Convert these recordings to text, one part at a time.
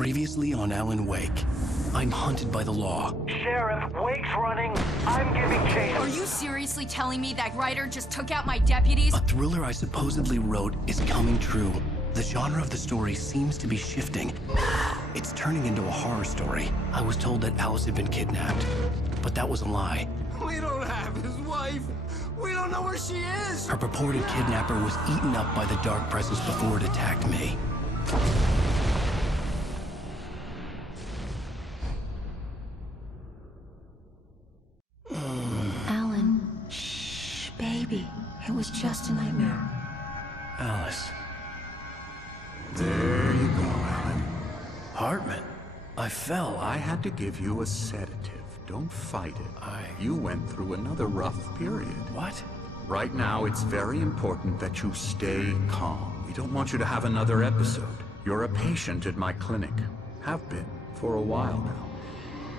Previously on Alan Wake, I'm hunted by the law. Sheriff, Wake's running. I'm giving chase. Are you seriously telling me that writer just took out my deputies? A thriller I supposedly wrote is coming true. The genre of the story seems to be shifting. It's turning into a horror story. I was told that Alice had been kidnapped, but that was a lie. We don't have his wife. We don't know where she is. Her purported kidnapper was eaten up by the dark presence before it attacked me. Alan, shh, baby. It was just a nightmare. Alice. There you go, Alan. Hartman. I fell. I had to give you a sedative. Don't fight it. You went through another rough period. What? Right now, it's very important that you stay calm. We don't want you to have another episode. You're a patient at my clinic. Have been for a while now.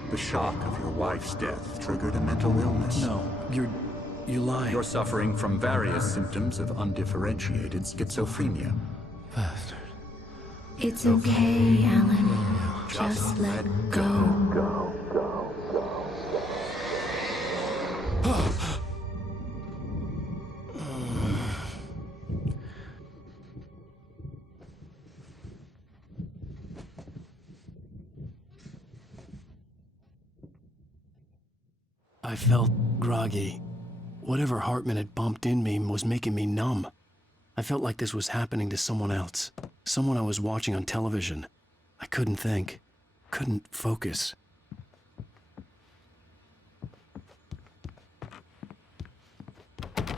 The shock of your wife's death triggered a mental illness. No, you lied. You're suffering from various symptoms of undifferentiated schizophrenia. Bastard. It's okay, Alan. Just let go. I felt groggy. Whatever Hartman had bumped in me was making me numb. I felt like this was happening to someone else. Someone I was watching on television. I couldn't think. Couldn't focus.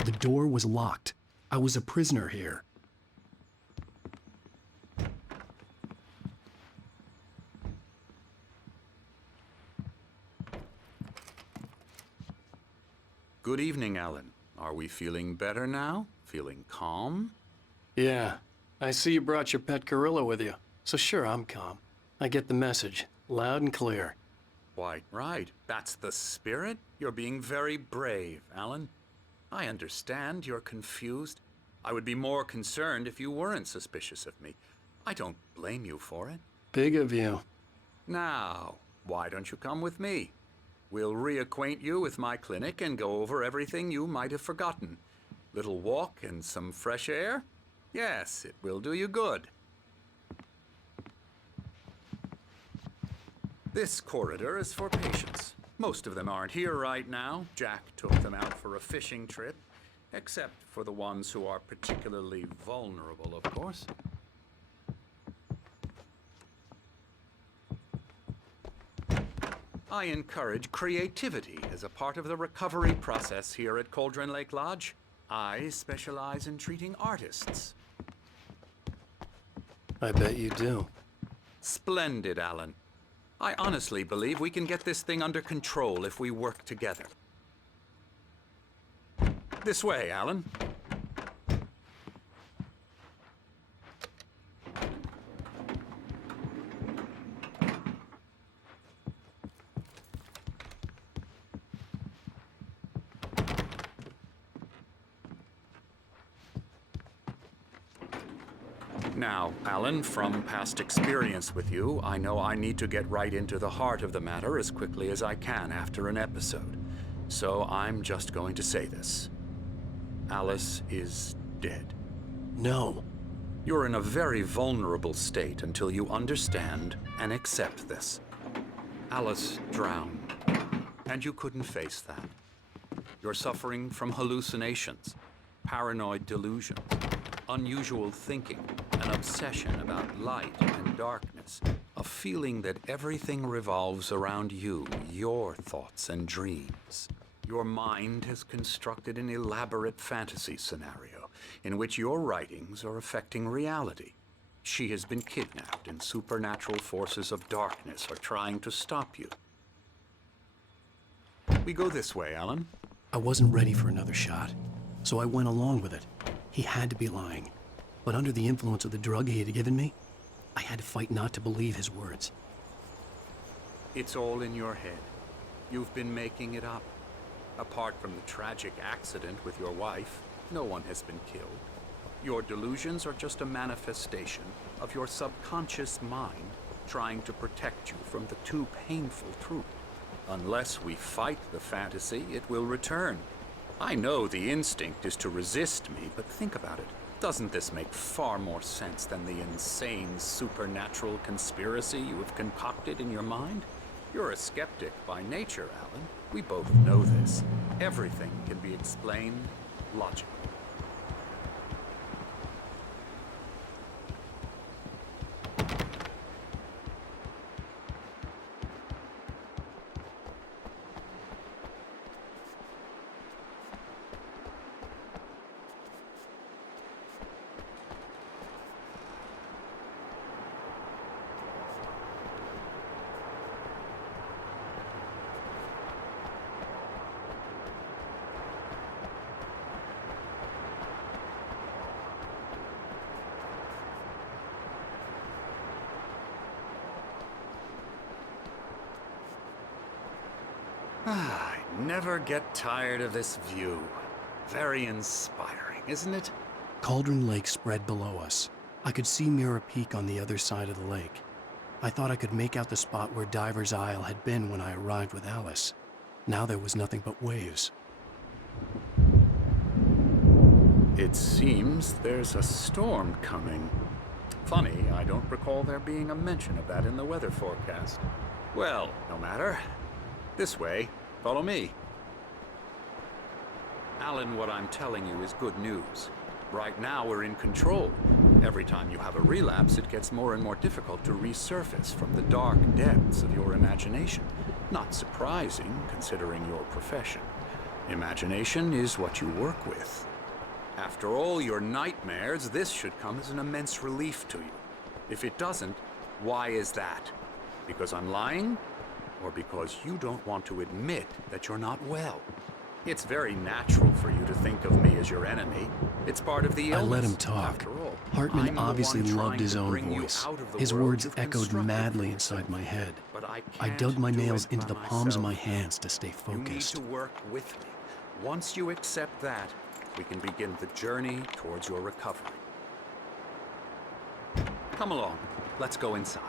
The door was locked. I was a prisoner here. Good evening, Alan. Are we feeling better now? Feeling calm? Yeah. I see you brought your pet gorilla with you. So sure, I'm calm. I get the message. Loud and clear. Why, right. That's the spirit. You're being very brave, Alan. I understand you're confused. I would be more concerned if you weren't suspicious of me. I don't blame you for it. Big of you. Now, why don't you come with me? We'll reacquaint you with my clinic and go over everything you might have forgotten. Little walk and some fresh air? Yes, it will do you good. This corridor is for patients. Most of them aren't here right now. Jack took them out for a fishing trip, except for the ones who are particularly vulnerable, of course. I encourage creativity as a part of the recovery process here at Cauldron Lake Lodge. I specialize in treating artists. I bet you do. Splendid, Alan. I honestly believe we can get this thing under control if we work together. This way, Alan. Now, Alan, from past experience with you, I know I need to get right into the heart of the matter as quickly as I can after an episode. So I'm just going to say this. Alice is dead. No. You're in a very vulnerable state until you understand and accept this. Alice drowned, and you couldn't face that. You're suffering from hallucinations, paranoid delusions, unusual thinking, an obsession about light and darkness, a feeling that everything revolves around you, your thoughts and dreams. Your mind has constructed an elaborate fantasy scenario in which your writings are affecting reality. She has been kidnapped and supernatural forces of darkness are trying to stop you. We go this way, Alan. I wasn't ready for another shot, so I went along with it. He had to be lying. But under the influence of the drug he had given me, I had to fight not to believe his words. It's all in your head. You've been making it up. Apart from the tragic accident with your wife, no one has been killed. Your delusions are just a manifestation of your subconscious mind trying to protect you from the too painful truth. Unless we fight the fantasy, it will return. I know the instinct is to resist me, but think about it. Doesn't this make far more sense than the insane supernatural conspiracy you have concocted in your mind? You're a skeptic by nature, Alan. We both know this. Everything can be explained logically. I never get tired of this view. Very inspiring, isn't it? Cauldron Lake spread below us. I could see Mirror Peak on the other side of the lake. I thought I could make out the spot where Diver's Isle had been when I arrived with Alice. Now there was nothing but waves. It seems there's a storm coming. Funny, I don't recall there being a mention of that in the weather forecast. Well, no matter. This way. Follow me. Alan, what I'm telling you is good news. Right now, we're in control. Every time you have a relapse, it gets more and more difficult to resurface from the dark depths of your imagination. Not surprising, considering your profession. Imagination is what you work with. After all your nightmares, this should come as an immense relief to you. If it doesn't, why is that? Because I'm lying? Or because you don't want to admit that you're not well? It's very natural for you to think of me as your enemy. It's part of the illness. I let him talk. After all, Hartman I'm the obviously one loved trying his to own bring you voice. out of the His world words you've echoed constructed madly for inside my head. But I I can't dug my do nails it into by the palms of my myself. hands to stay You need focused. to work with me. Once you accept that, we can begin the journey towards your recovery. Come along. Let's go inside.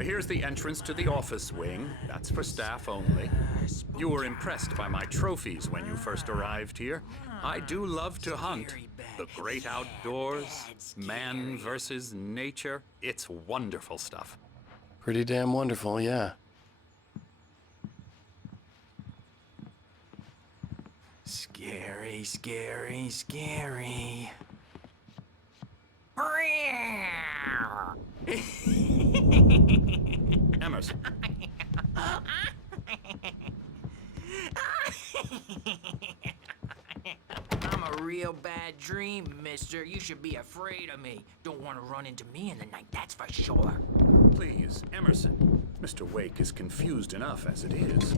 Here's the entrance to the office wing. That's for staff only. You were impressed by my trophies when you first arrived here. I do love to hunt. The great outdoors, man versus nature. It's wonderful stuff. Pretty damn wonderful, yeah. Scary, scary, scary. Emerson. I'm a real bad dream, mister. You should be afraid of me. Don't want to run into me in the night, that's for sure. Please, Emerson. Mr. Wake is confused enough as it is.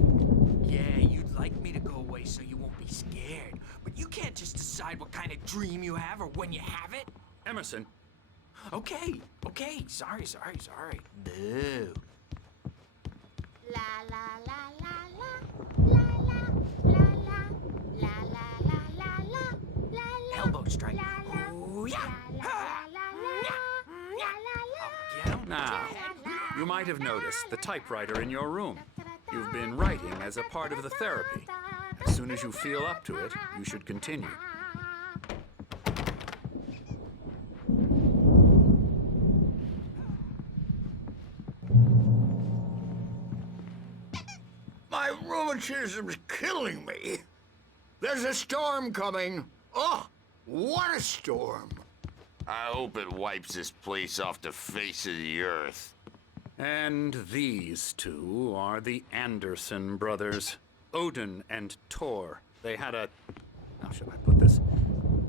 Yeah, you'd like me to go away so you won't be scared. But you can't just decide what kind of dream you have or when you have it. Emerson. Okay. Sorry. Boo. La la la la la la la la la la la la la. Elbow strike. Ooh, yeah. I'll get him. Now, you might have noticed the typewriter in your room. You've been writing as a part of the therapy. As soon as you feel up to it, you should continue. My rheumatism's killing me. There's a storm coming. Oh, what a storm. I hope it wipes this place off the face of the earth. And these two are the Anderson brothers, Odin and Thor. They had how should I put this?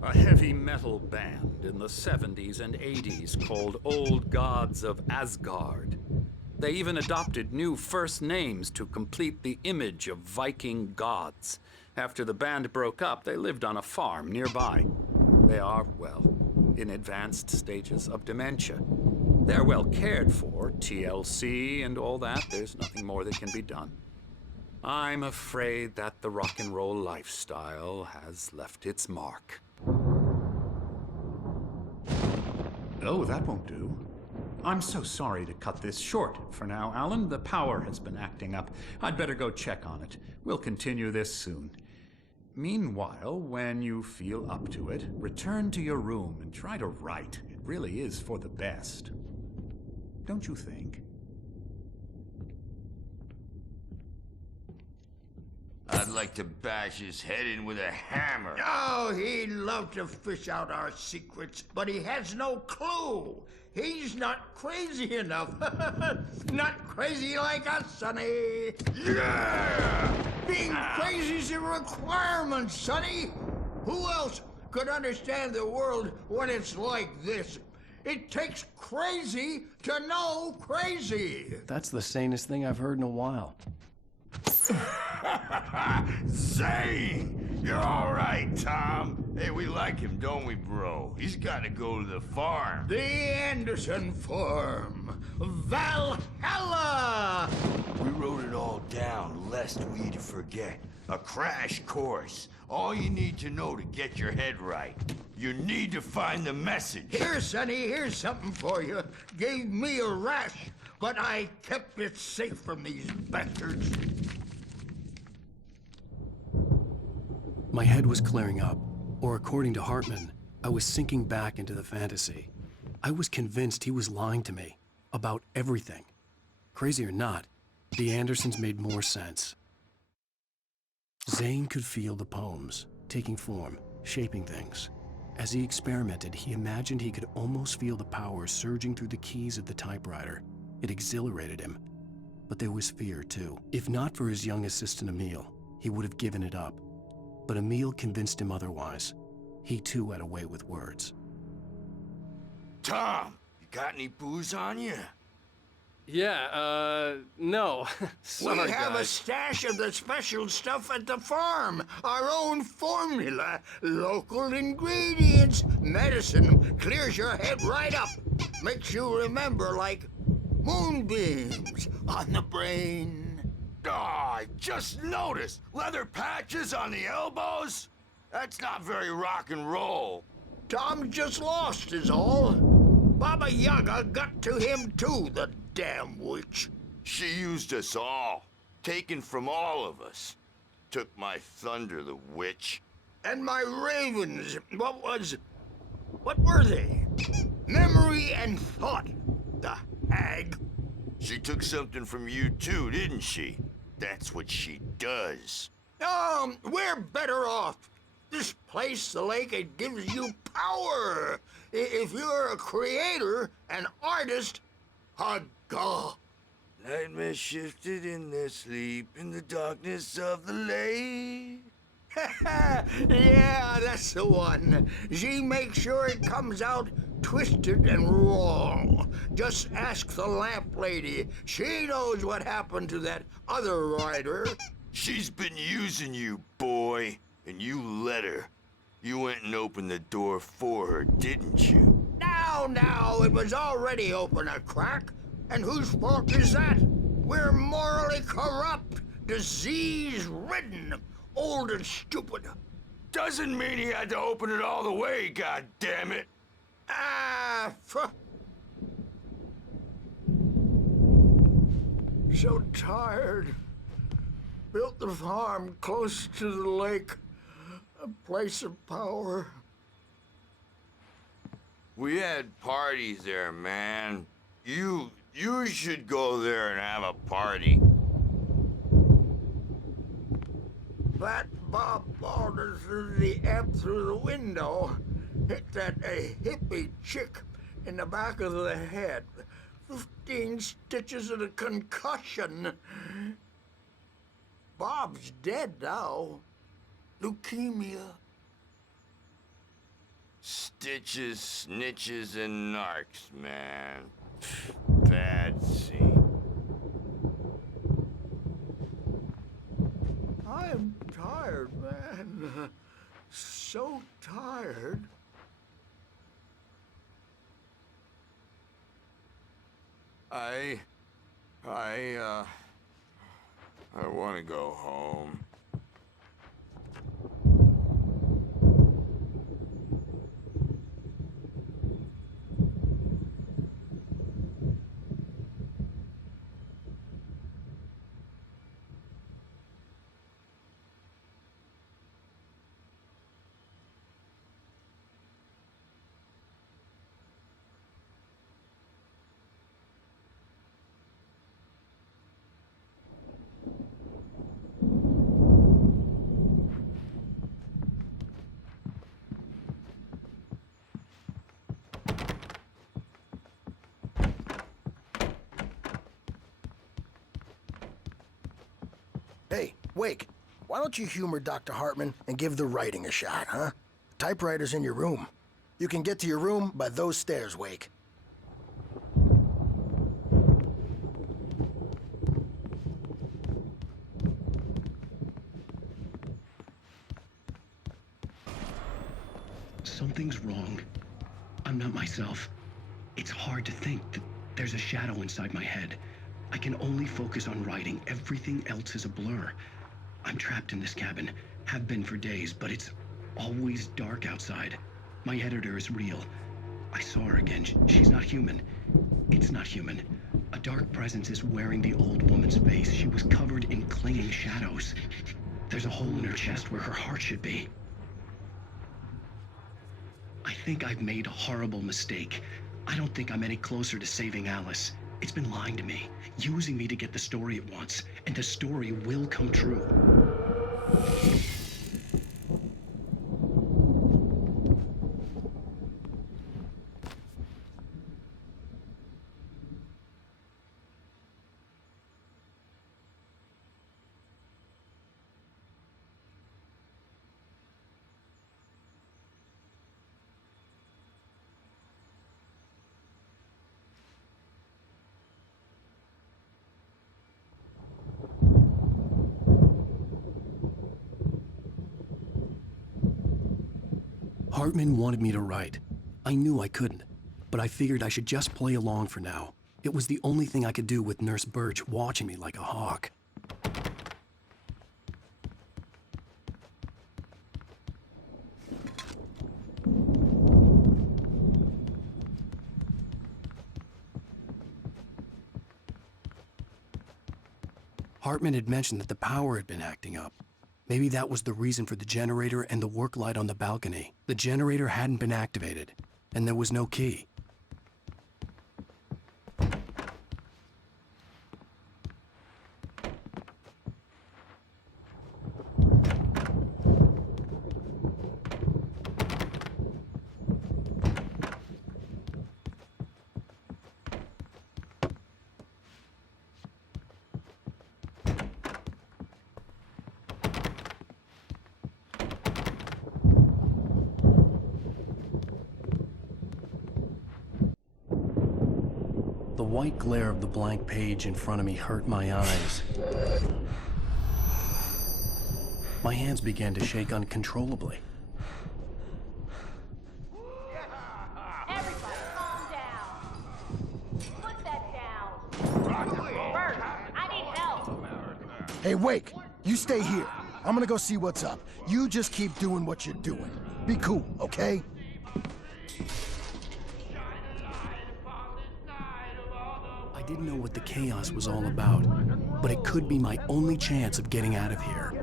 A heavy metal band in the 70s and 80s called Old Gods of Asgard. They even adopted new first names to complete the image of Viking gods. After the band broke up, they lived on a farm nearby. They are, well, in advanced stages of dementia. They're well cared for, TLC and all that. There's nothing more that can be done. I'm afraid that the rock and roll lifestyle has left its mark. Oh, that won't do. I'm so sorry to cut this short for now, Alan. The power has been acting up. I'd better go check on it. We'll continue this soon. Meanwhile, when you feel up to it, return to your room and try to write. It really is for the best. Don't you think? I'd like to bash his head in with a hammer. Oh, he'd love to fish out our secrets, but he has no clue. He's not crazy enough. Not crazy like us, Sonny. Yeah! Being crazy's a requirement, Sonny. Who else could understand the world when it's like this? It takes crazy to know crazy. That's the sanest thing I've heard in a while. Zane! You're all right, Tom. Hey, we like him, don't we, bro? He's got to go to the farm. The Anderson Farm. Valhalla! We wrote it all down, lest we forget. A crash course. All you need to know to get your head right. You need to find the message. Here, Sonny, here's something for you. Gave me a rash, but I kept it safe from these bastards. My head was clearing up, or according to Hartman, I was sinking back into the fantasy. I was convinced he was lying to me about everything. Crazy or not, the Andersons made more sense. Zane could feel the poems, taking form, shaping things. As he experimented, he imagined he could almost feel the power surging through the keys of the typewriter. It exhilarated him. But there was fear, too. If not for his young assistant Emil, he would have given it up. But Emil convinced him otherwise. He too had a way with words. Tom, you got any booze on you? Yeah, no. Sorry, We have a guys. stash of the special stuff at the farm. Our own formula. Local ingredients. Medicine clears your head right up. Makes you remember like moonbeams on the brain. Oh, I just noticed. Leather patches on the elbows? That's not very rock and roll. Tom just lost is all. Baba Yaga got to him too, the damn witch. She used us all. Taken from all of us. Took my thunder, the witch. And my ravens, what were they? Memory and thought, the hag. She took something from you too, didn't she? That's what she does. We're better off. This place, the lake, it gives you power. If you're a creator, an artist, a god. Nightmare shifted in their sleep in the darkness of the lake. Yeah, that's the one. She makes sure it comes out twisted and wrong. Just ask the lamp lady. She knows what happened to that other writer. She's been using you, boy, and you let her. You went and opened the door for her, didn't you? Now, it was already open a crack. And whose fault is that? We're morally corrupt, disease-ridden, old and stupid. Doesn't mean he had to open it all the way, goddammit. So tired. Built the farm close to the lake. A place of power. We had parties there, man. You should go there and have a party. That Bob Balder threw the amp through the window. Hit that hippie chick in the back of the head. 15 stitches and a concussion. Bob's dead now. Leukemia. Stitches, snitches, and narcs, man. Bad scene. I am tired, man. So tired. I want to go home. Wake, why don't you humor Dr. Hartman and give the writing a shot, huh? Typewriter's in your room. You can get to your room by those stairs, Wake. Something's wrong. I'm not myself. It's hard to think that there's a shadow inside my head. I can only focus on writing. Everything else is a blur. I'm trapped in this cabin. Have been for days, but it's always dark outside. My editor is real. I saw her again. She's not human. It's not human. A dark presence is wearing the old woman's face. She was covered in clinging shadows. There's a hole in her chest where her heart should be. I think I've made a horrible mistake. I don't think I'm any closer to saving Alice. It's been lying to me, using me to get the story it wants, and the story will come true. Hartman wanted me to write. I knew I couldn't, but I figured I should just play along for now. It was the only thing I could do with Nurse Birch watching me like a hawk. Hartman had mentioned that the power had been acting up. Maybe that was the reason for the generator and the work light on the balcony. The generator hadn't been activated, and there was no key. The white glare of the blank page in front of me hurt my eyes. My hands began to shake uncontrollably. Everybody, calm down. Put that down. Bert, I need help. Hey, Wake, you stay here. I'm gonna go see what's up. You just keep doing what you're doing. Be cool, okay? I didn't know what the chaos was all about, but it could be my only chance of getting out of here.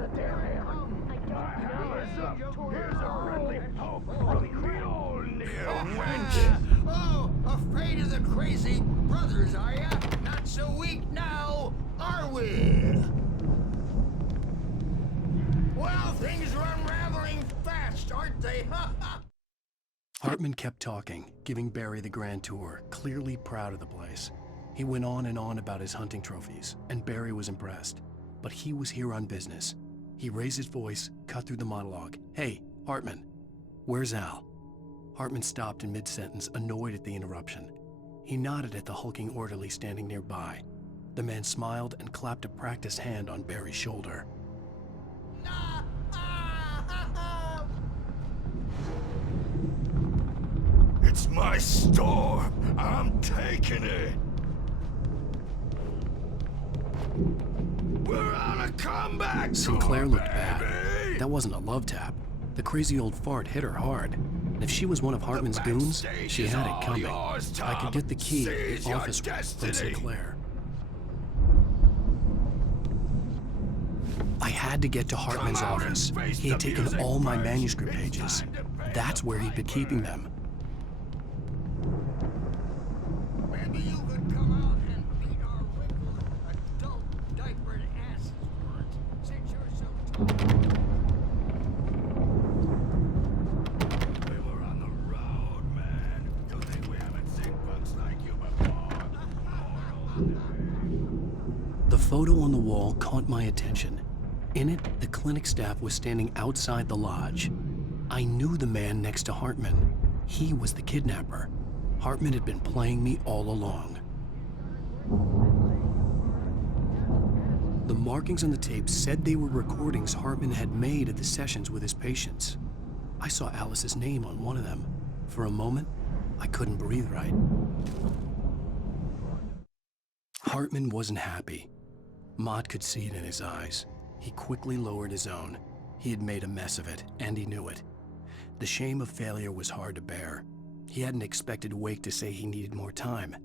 Oh, afraid of the crazy brothers, are ya? Not so weak now, are we? Well, things are unraveling fast, aren't they? Hartman kept talking, giving Barry the grand tour, clearly proud of the place. He went on and on about his hunting trophies, and Barry was impressed. But he was here on business. He raised his voice, cut through the monologue. Hey, Hartman, where's Al? Hartman stopped in mid-sentence, annoyed at the interruption. He nodded at the hulking orderly standing nearby. The man smiled and clapped a practiced hand on Barry's shoulder. It's my store. I'm taking it. We're on a comeback. Sinclair looked bad. That wasn't a love tap. The crazy old fart hit her hard. And if she was one of Hartman's goons, she had it coming. I could get the key to the office from Sinclair. I had to get to Hartman's office. He had taken all my manuscript pages. That's where he'd been keeping them. Maybe you could come out and beat our wrinkled, adult, diapered asses for it, since you're so We were on the road, man. You think we haven't seen punks like you before? The photo on the wall caught my attention. In it, the clinic staff was standing outside the lodge. I knew the man next to Hartman. He was the kidnapper. Hartman had been playing me all along. The markings on the tape said they were recordings Hartman had made at the sessions with his patients. I saw Alice's name on one of them. For a moment, I couldn't breathe right. Hartman wasn't happy. Mott could see it in his eyes. He quickly lowered his own. He had made a mess of it, and he knew it. The shame of failure was hard to bear. He hadn't expected Wake to say he needed more time,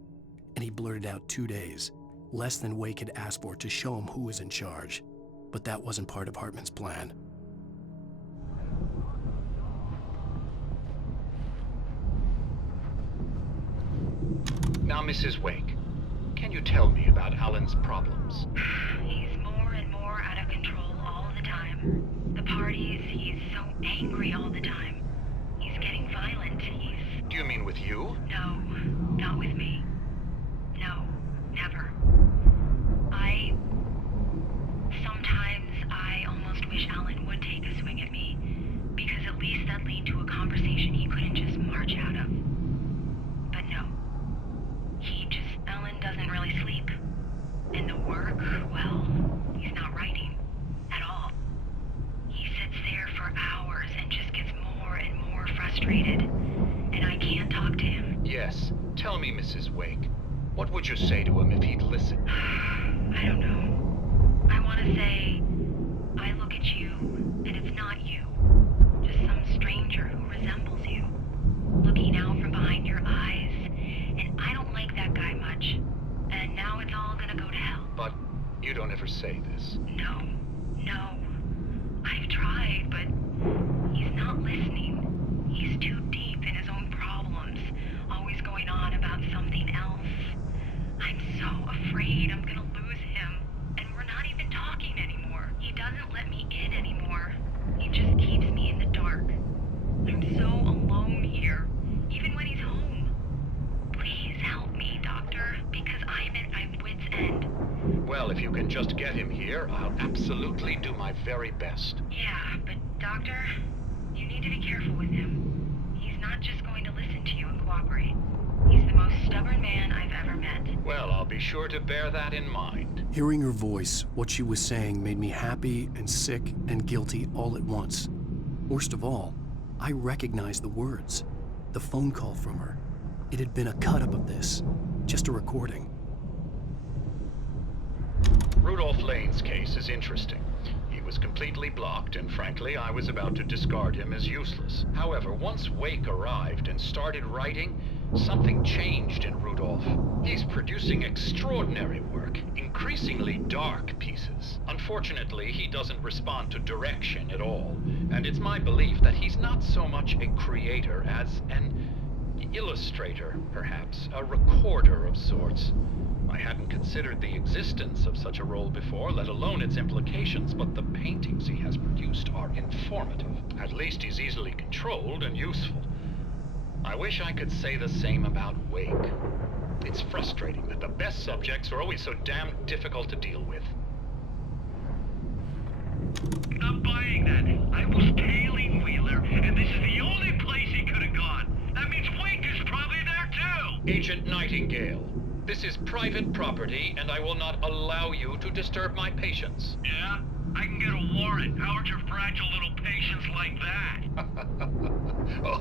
and he blurted out 2 days, less than Wake had asked for to show him who was in charge. But that wasn't part of Hartman's plan. Now, Mrs. Wake, can you tell me about Alan's problems? He's more and more out of control all the time. The parties, he's so angry all the time. He's getting violent. Do you mean with you? No, not with me. No, never. Sometimes I almost wish Alan would take a swing at me, because at least that lead to a conversation he couldn't just march out of. But no. Alan doesn't really sleep. And the work, well, he's not writing at all. He sits there for hours and just gets more and more frustrated. And I can't talk to him. Yes. Tell me, Mrs. Wake, what would you say to him if he'd listen? I don't know. I want to say, I look at you, and it's not you. Just some stranger who resembles you. Looking out from behind your eyes. And I don't like that guy much. And now it's all gonna go to hell. But you don't ever say this. No. I've tried, but he's not listening. He's too deep in his own problems, always going on about something else. I'm so afraid I'm gonna lose him, and we're not even talking anymore. He doesn't let me in anymore. He just keeps me in the dark. I'm so alone here, even when he's home. Please help me, Doctor, because I'm at my wit's end. Well, if you can just get him here, I'll absolutely do my very best. Yeah, but Doctor, you need to be careful with him. He's not just going to listen to you and cooperate. He's the most stubborn man I've ever met. Well, I'll be sure to bear that in mind. Hearing her voice, what she was saying made me happy and sick and guilty all at once. Worst of all, I recognized the words. The phone call from her. It had been a cut-up of this. Just a recording. Rudolph Lane's case is interesting. He was completely blocked, and frankly, I was about to discard him as useless. However, once Wake arrived and started writing, something changed in Rudolph. He's producing extraordinary work, increasingly dark pieces. Unfortunately, he doesn't respond to direction at all, and it's my belief that he's not so much a creator as an illustrator, perhaps, a recorder of sorts. I hadn't considered the existence of such a role before, let alone its implications, but the paintings he has produced are informative. At least he's easily controlled and useful. I wish I could say the same about Wake. It's frustrating that the best subjects are always so damn difficult to deal with. Not buying that. I was tailing Wheeler, and this is the only place he could have gone. That means Wake is probably there too! Agent Nightingale, this is private property, and I will not allow you to disturb my patients. Yeah? I can get a warrant. How would your fragile little patients like that?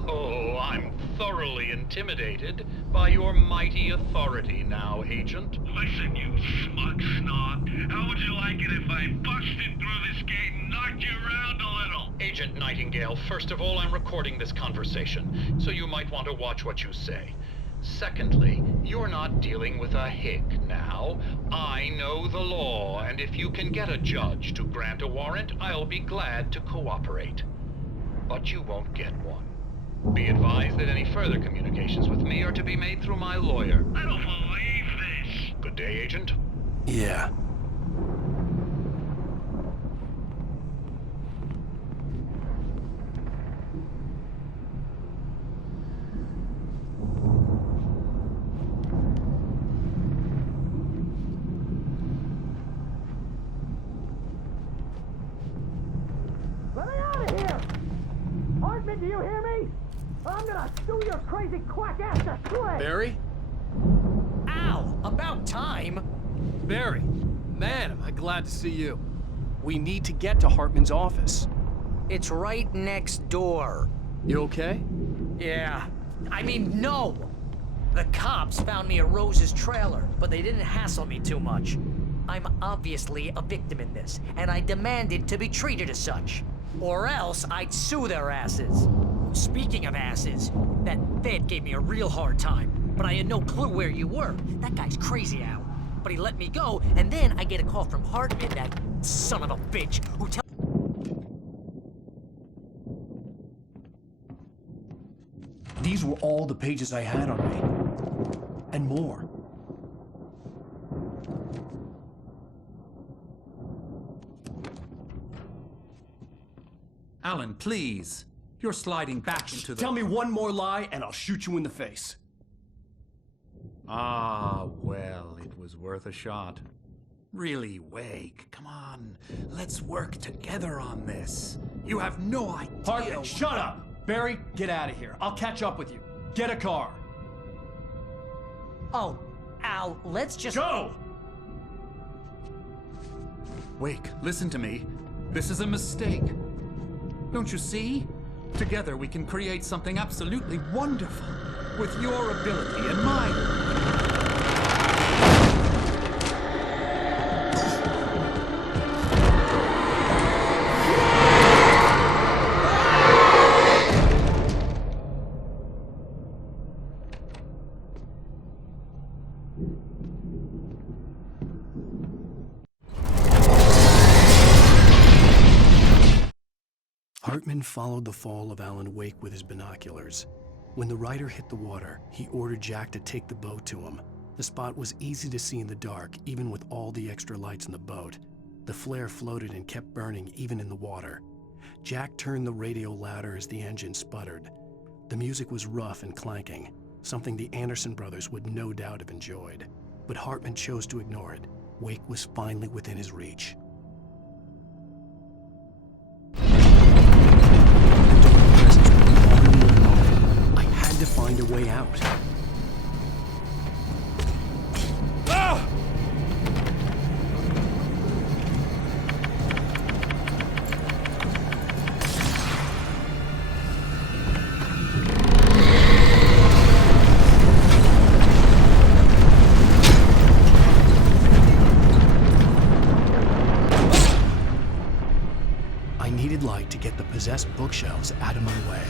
Oh, I'm thoroughly intimidated by your mighty authority now, Agent. Listen, you smug snob. How would you like it if I busted through this gate and knocked you around a little? Agent Nightingale, first of all, I'm recording this conversation, so you might want to watch what you say. Secondly, you're not dealing with a hick now. I know the law, and if you can get a judge to grant a warrant, I'll be glad to cooperate. But you won't get one. Be advised that any further communications with me are to be made through my lawyer. I don't believe this. Good day, Agent. Yeah. Do your crazy quack ass to slay! Barry? Ow! About time! Barry, man, am I glad to see you. We need to get to Hartman's office. It's right next door. You okay? Yeah. I mean, no! The cops found me at Rose's trailer, but they didn't hassle me too much. I'm obviously a victim in this, and I demanded to be treated as such. Or else I'd sue their asses. Speaking of asses, that Fed gave me a real hard time, but I had no clue where you were. That guy's crazy, Al. But he let me go, and then I get a call from Hartman, that son of a bitch, who tells These were all the pages I had on me. And more. Alan, please. You're sliding back into the... Tell me one more lie and I'll shoot you in the face. Ah, well, it was worth a shot. Really, Wake, come on. Let's work together on this. You have no idea... Hartman, shut up! Barry, get out of here. I'll catch up with you. Get a car. Oh, Al, let's just... Go! Wake, listen to me. This is a mistake. Don't you see? Together we can create something absolutely wonderful. With your ability and mine. Hartman followed the fall of Alan Wake with his binoculars. When the rider hit the water, he ordered Jack to take the boat to him. The spot was easy to see in the dark, even with all the extra lights in the boat. The flare floated and kept burning even in the water. Jack turned the radio louder as the engine sputtered. The music was rough and clanking, something the Anderson brothers would no doubt have enjoyed. But Hartman chose to ignore it. Wake was finally within his reach. To find a way out. Ah! I needed light to get the possessed bookshelves out of my way.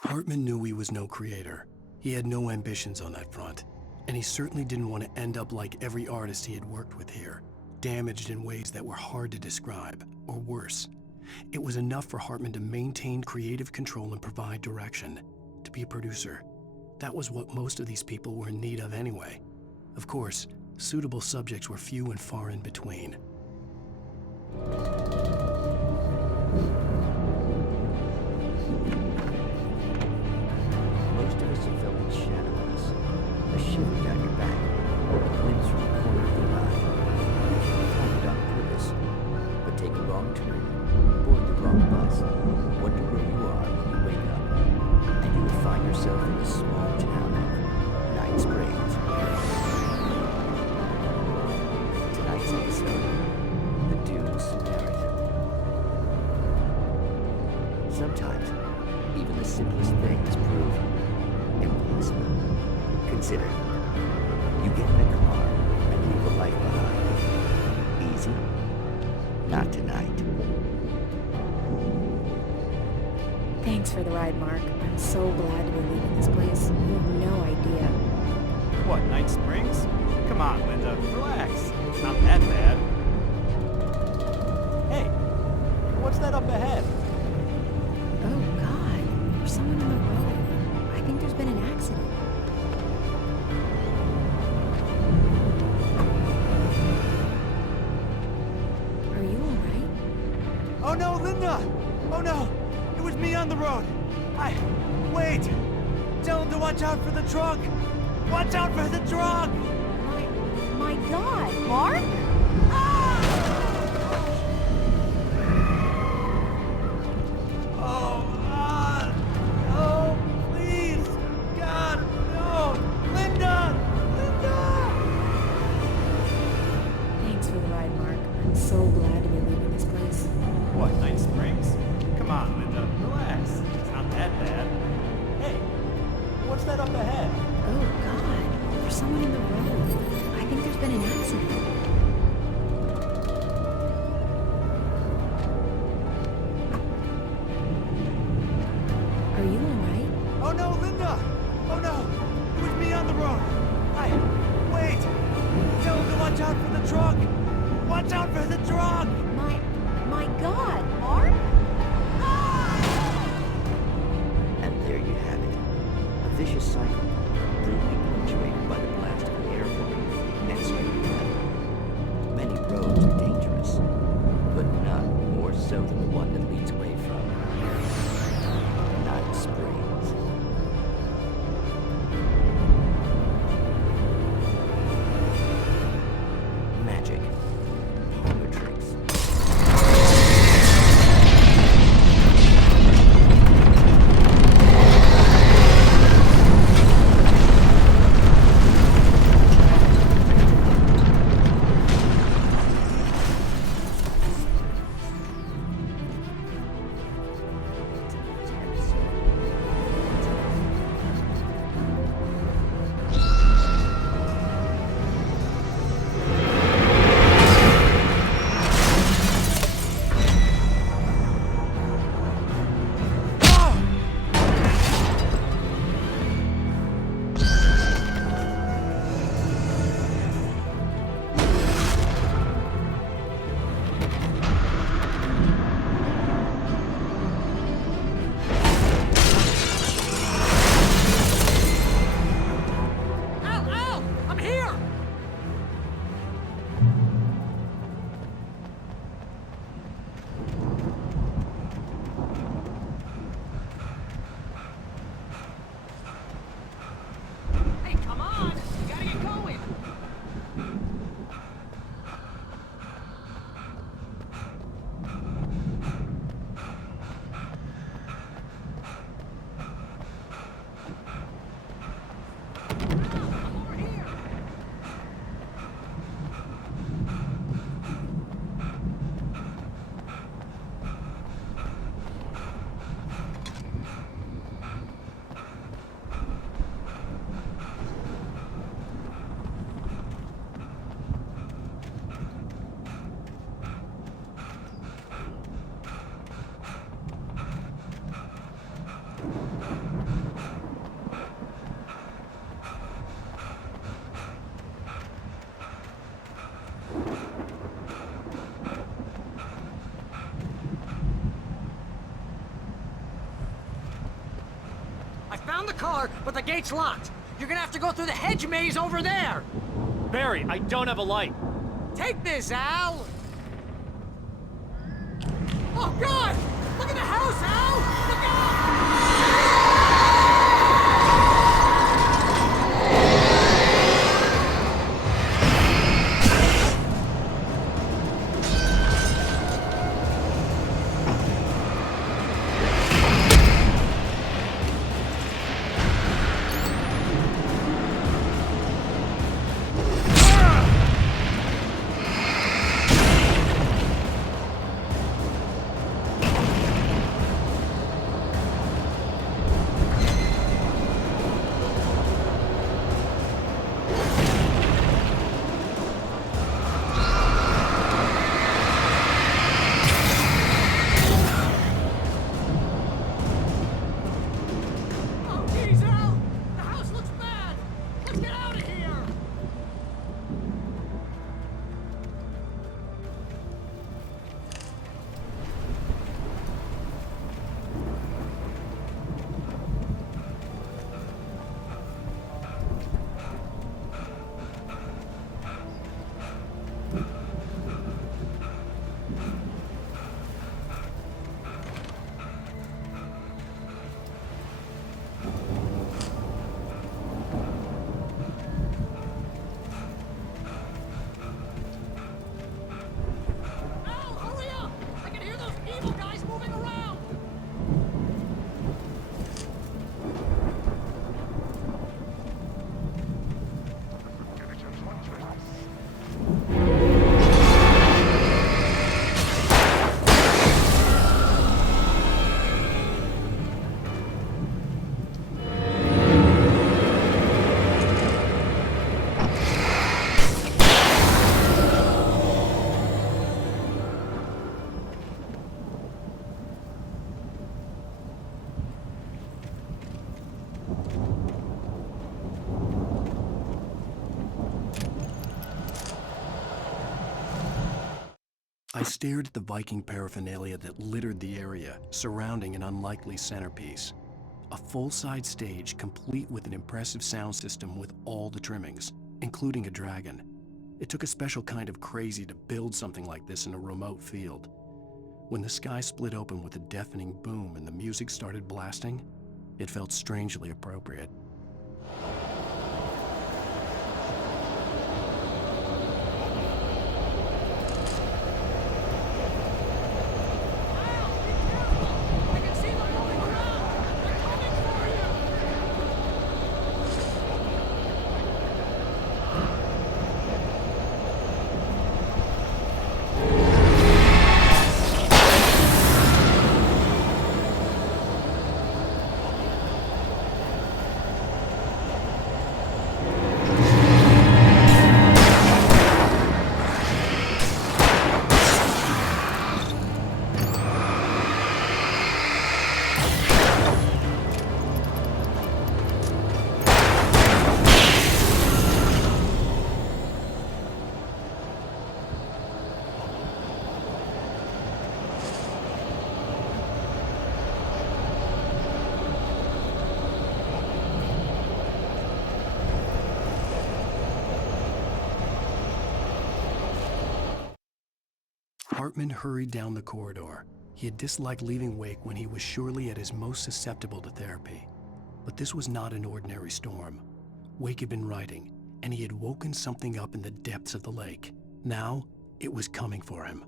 Hartman knew he was no creator. He had no ambitions on that front, and he certainly didn't want to end up like every artist he had worked with here, damaged in ways that were hard to describe, or worse. It was enough for Hartman to maintain creative control and provide direction, to be a producer. That was what most of these people were in need of anyway. Of course, suitable subjects were few and far in between. Most of us have felt the shadow of us, a shiver down your back. simplest things prove impossible. Consider, you get in a car and leave a life behind. Easy? Not tonight. Thanks for the ride, Mark. I'm so glad to be leaving this place. You have no idea. What, Night Springs? Come on, Linda, relax. It's not that bad. Hey, what's that up ahead? Oh, God. There's someone on the road. I think there's been an accident. Are you alright? Oh no, Linda! Oh no! It was me on the road! Wait! Tell him to watch out for the truck! Watch out for the truck! My God, Mark? Oh, please! God, no! Linda! Linda! Thanks for the ride, Mark. I'm so glad to be leaving this place. What, Night Springs? Come on, Linda, relax. It's not that bad. Hey, what's that up ahead? Oh, God. There's someone in the road. I think there's been an accident. Are you alright? Oh no, Linda! Oh no! It was me on the road! Wait! Tell him to watch out for the truck! Watch out for the truck! My God, Mark? And there you have it. A vicious cycle, brutally punctuated by the blast of an airport and screaming metal. Many roads are dangerous, but none more so than the one that leads away from Night Springs. Magic. Parlor tricks. Found the car, but the gate's locked. You're gonna have to go through the hedge maze over there. Barry, I don't have a light. Take this, Al. Oh, God! Look at the house, Al! Look out! I stared at the Viking paraphernalia that littered the area, surrounding an unlikely centerpiece. A full-size stage complete with an impressive sound system with all the trimmings, including a dragon. It took a special kind of crazy to build something like this in a remote field. When the sky split open with a deafening boom and the music started blasting, it felt strangely appropriate. Hartman hurried down the corridor. He had disliked leaving Wake when he was surely at his most susceptible to therapy. But this was not an ordinary storm. Wake had been writing, and he had woken something up in the depths of the lake. Now, it was coming for him.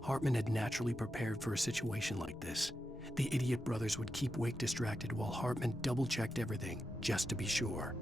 Hartman had naturally prepared for a situation like this. The idiot brothers would keep Wake distracted while Hartman double-checked everything, just to be sure.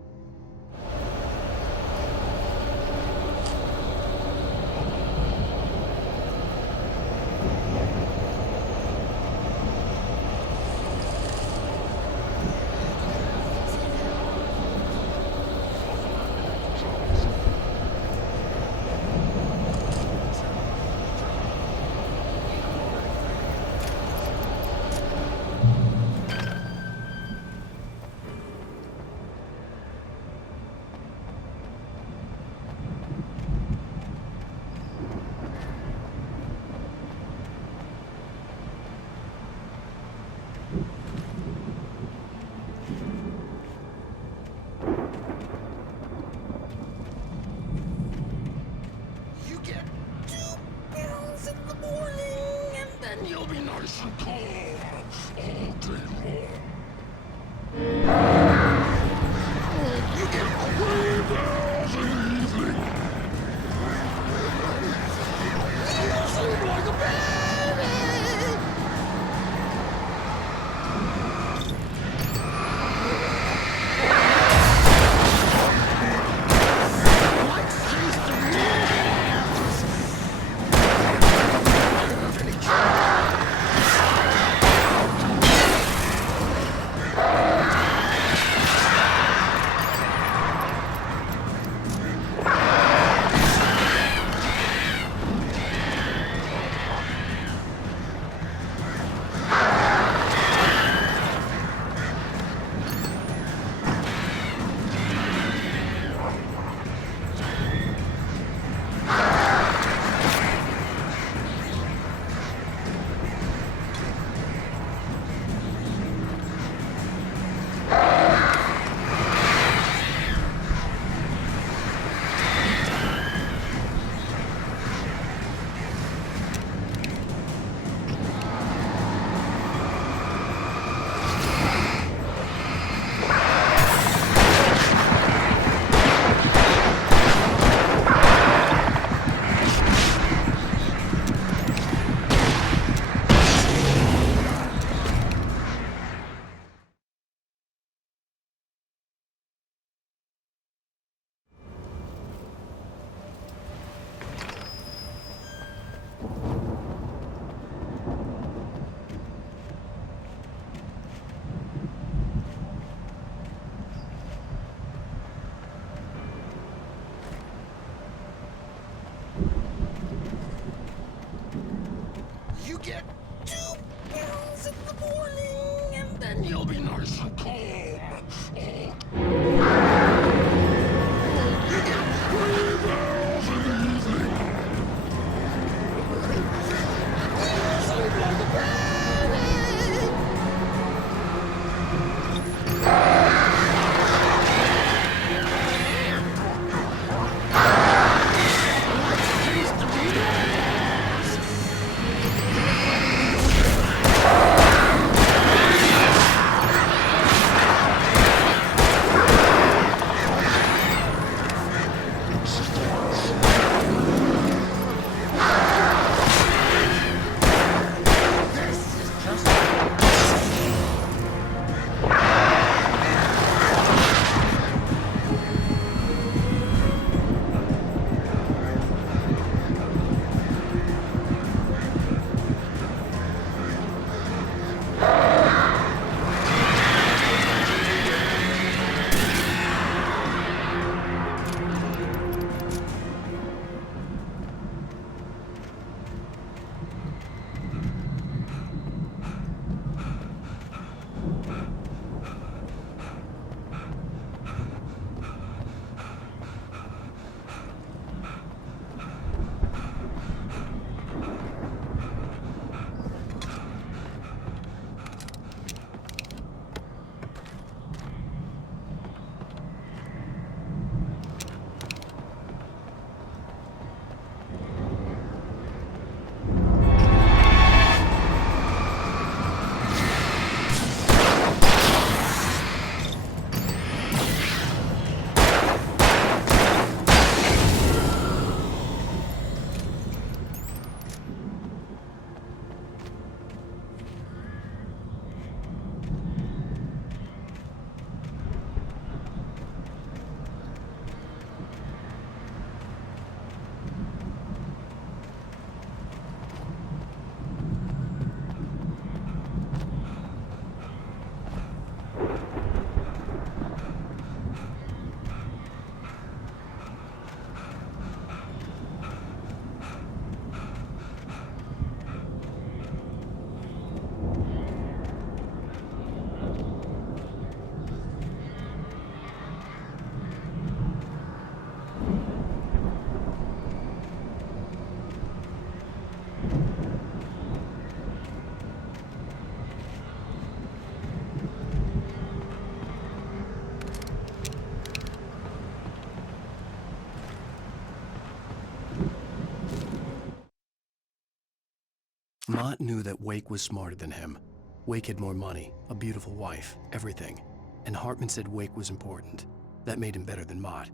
Mott knew that Wake was smarter than him. Wake had more money, a beautiful wife, everything. And Hartman said Wake was important. That made him better than Mott.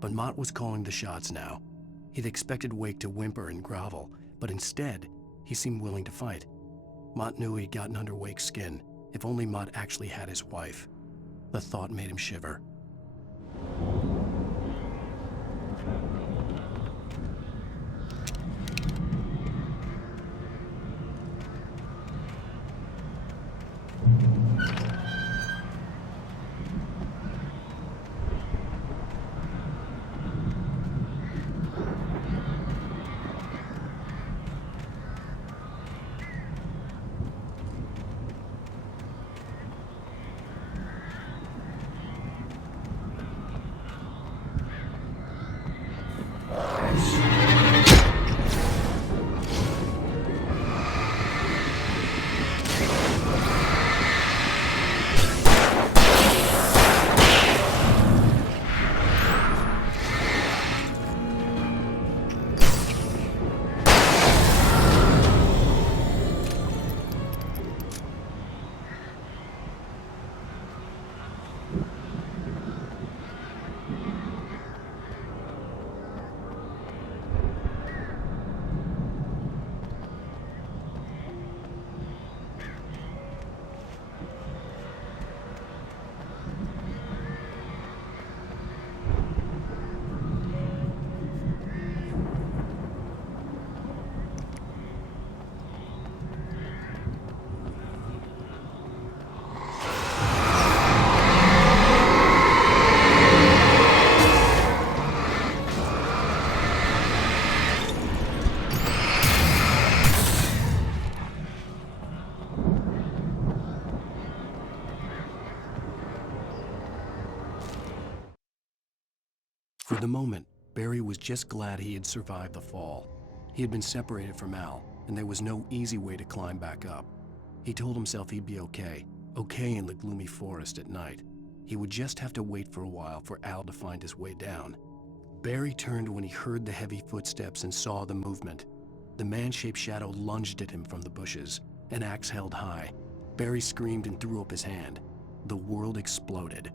But Mott was calling the shots now. He'd expected Wake to whimper and grovel, but instead, he seemed willing to fight. Mott knew he'd gotten under Wake's skin. If only Mott actually had his wife. The thought made him shiver. For the moment, Barry was just glad he had survived the fall. He had been separated from Al, and there was no easy way to climb back up. He told himself he'd be okay in the gloomy forest at night. He would just have to wait for a while for Al to find his way down. Barry turned when he heard the heavy footsteps and saw the movement. The man-shaped shadow lunged at him from the bushes, an axe held high. Barry screamed and threw up his hand. The world exploded.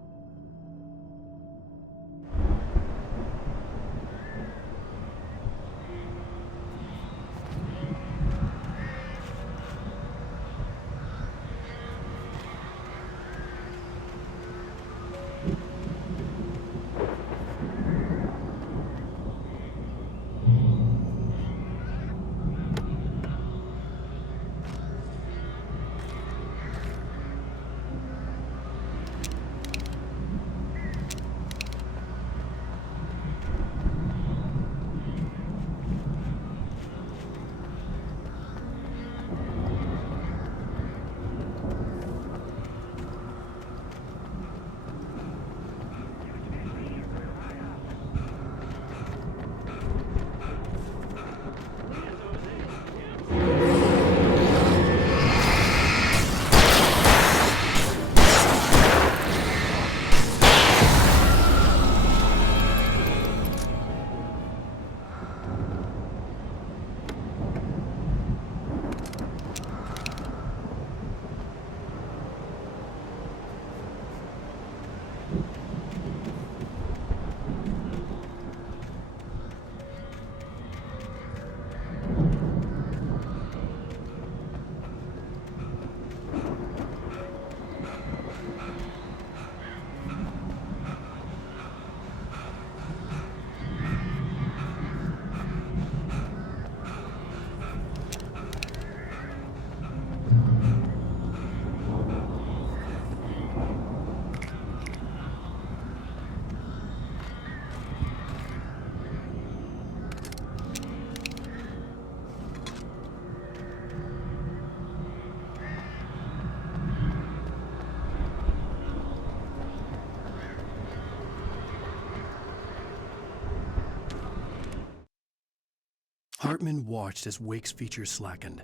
Hartman watched as Wake's features slackened.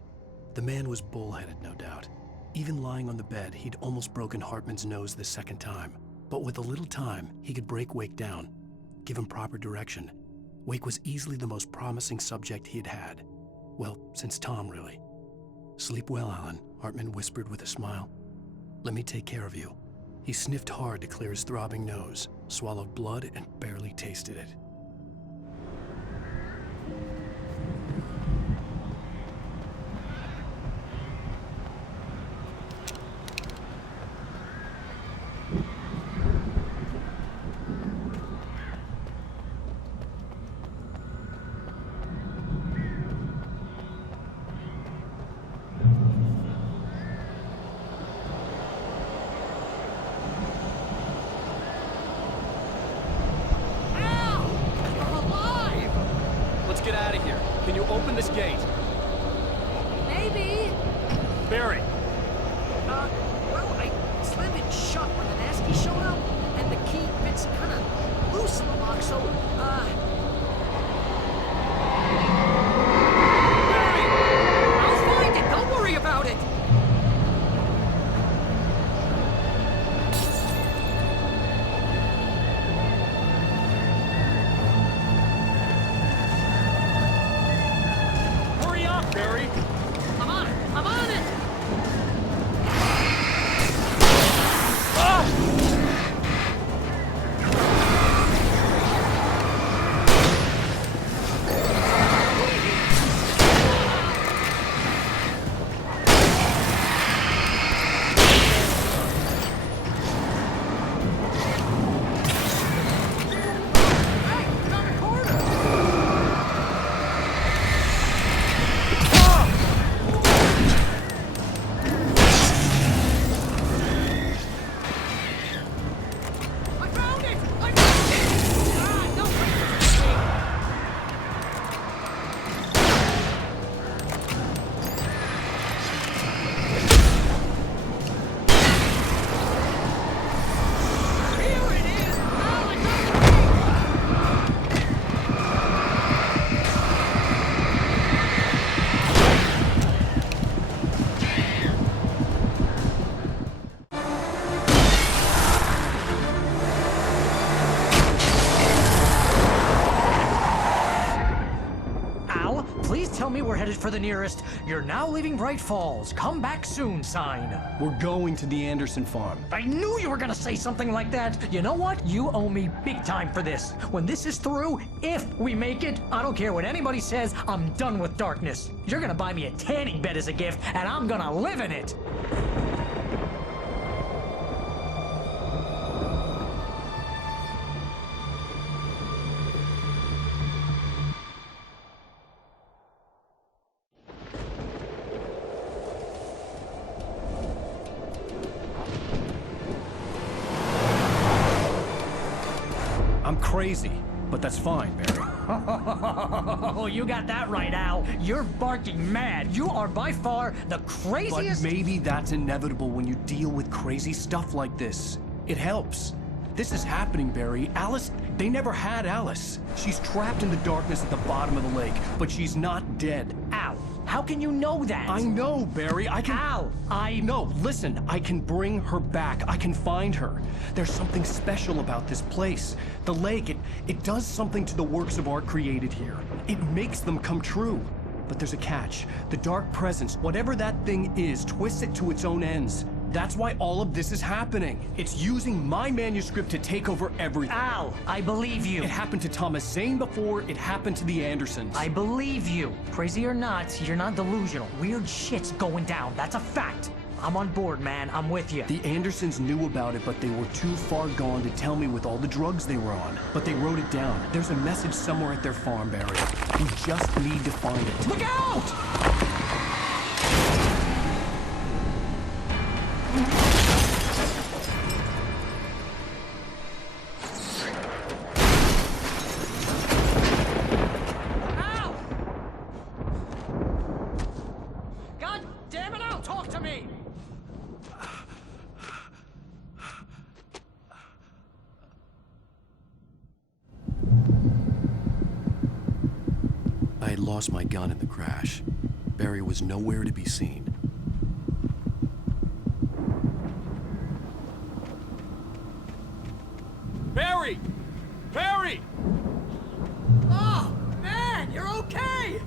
The man was bullheaded, no doubt. Even lying on the bed, he'd almost broken Hartman's nose the second time. But with a little time, he could break Wake down, give him proper direction. Wake was easily the most promising subject he had had. Well, since Tom, really. Sleep well, Alan, Hartman whispered with a smile. Let me take care of you. He sniffed hard to clear his throbbing nose, swallowed blood, and barely tasted it. Get out of here. Can you open this gate? Maybe. Barry! Well, I slammed it shut when the nasty showed up, and the key fits kind of loose in the lock, so, Barry! I'll find it! Don't worry about it! Barry! I'm on it! I'm on it! Tell me we're headed for the nearest "You're now leaving Bright Falls. Come back soon" sign. We're going to the Anderson farm. I knew you were gonna say something like that. You know what? You owe me big time for this. When this is through, if we make it, I don't care what anybody says, I'm done with darkness. You're gonna buy me a tanning bed as a gift, and I'm gonna live in it. I'm crazy, but that's fine, Barry. Oh, you got that right, Al. You're barking mad. You are by far the craziest... But maybe that's inevitable when you deal with crazy stuff like this. It helps. This is happening, Barry. Alice, they never had Alice. She's trapped in the darkness at the bottom of the lake, but she's not dead. Al, how can you know that? I know, Barry. I can... Al, No, listen. I can bring her back. I can find her. There's something special about this place. The lake, it does something to the works of art created here. It makes them come true. But there's a catch. The dark presence, whatever that thing is, twists it to its own ends. That's why all of this is happening. It's using my manuscript to take over everything. Al, I believe you. It happened to Thomas Zane before, it happened to the Andersons. I believe you. Crazy or not, you're not delusional. Weird shit's going down. That's a fact. I'm on board, man. I'm with you. The Andersons knew about it, but they were too far gone to tell me with all the drugs they were on. But they wrote it down. There's a message somewhere at their farm, Barry. We just need to find it. Look out! I had lost my gun in the crash. Barry was nowhere to be seen. Barry! Barry! Oh, man, you're okay!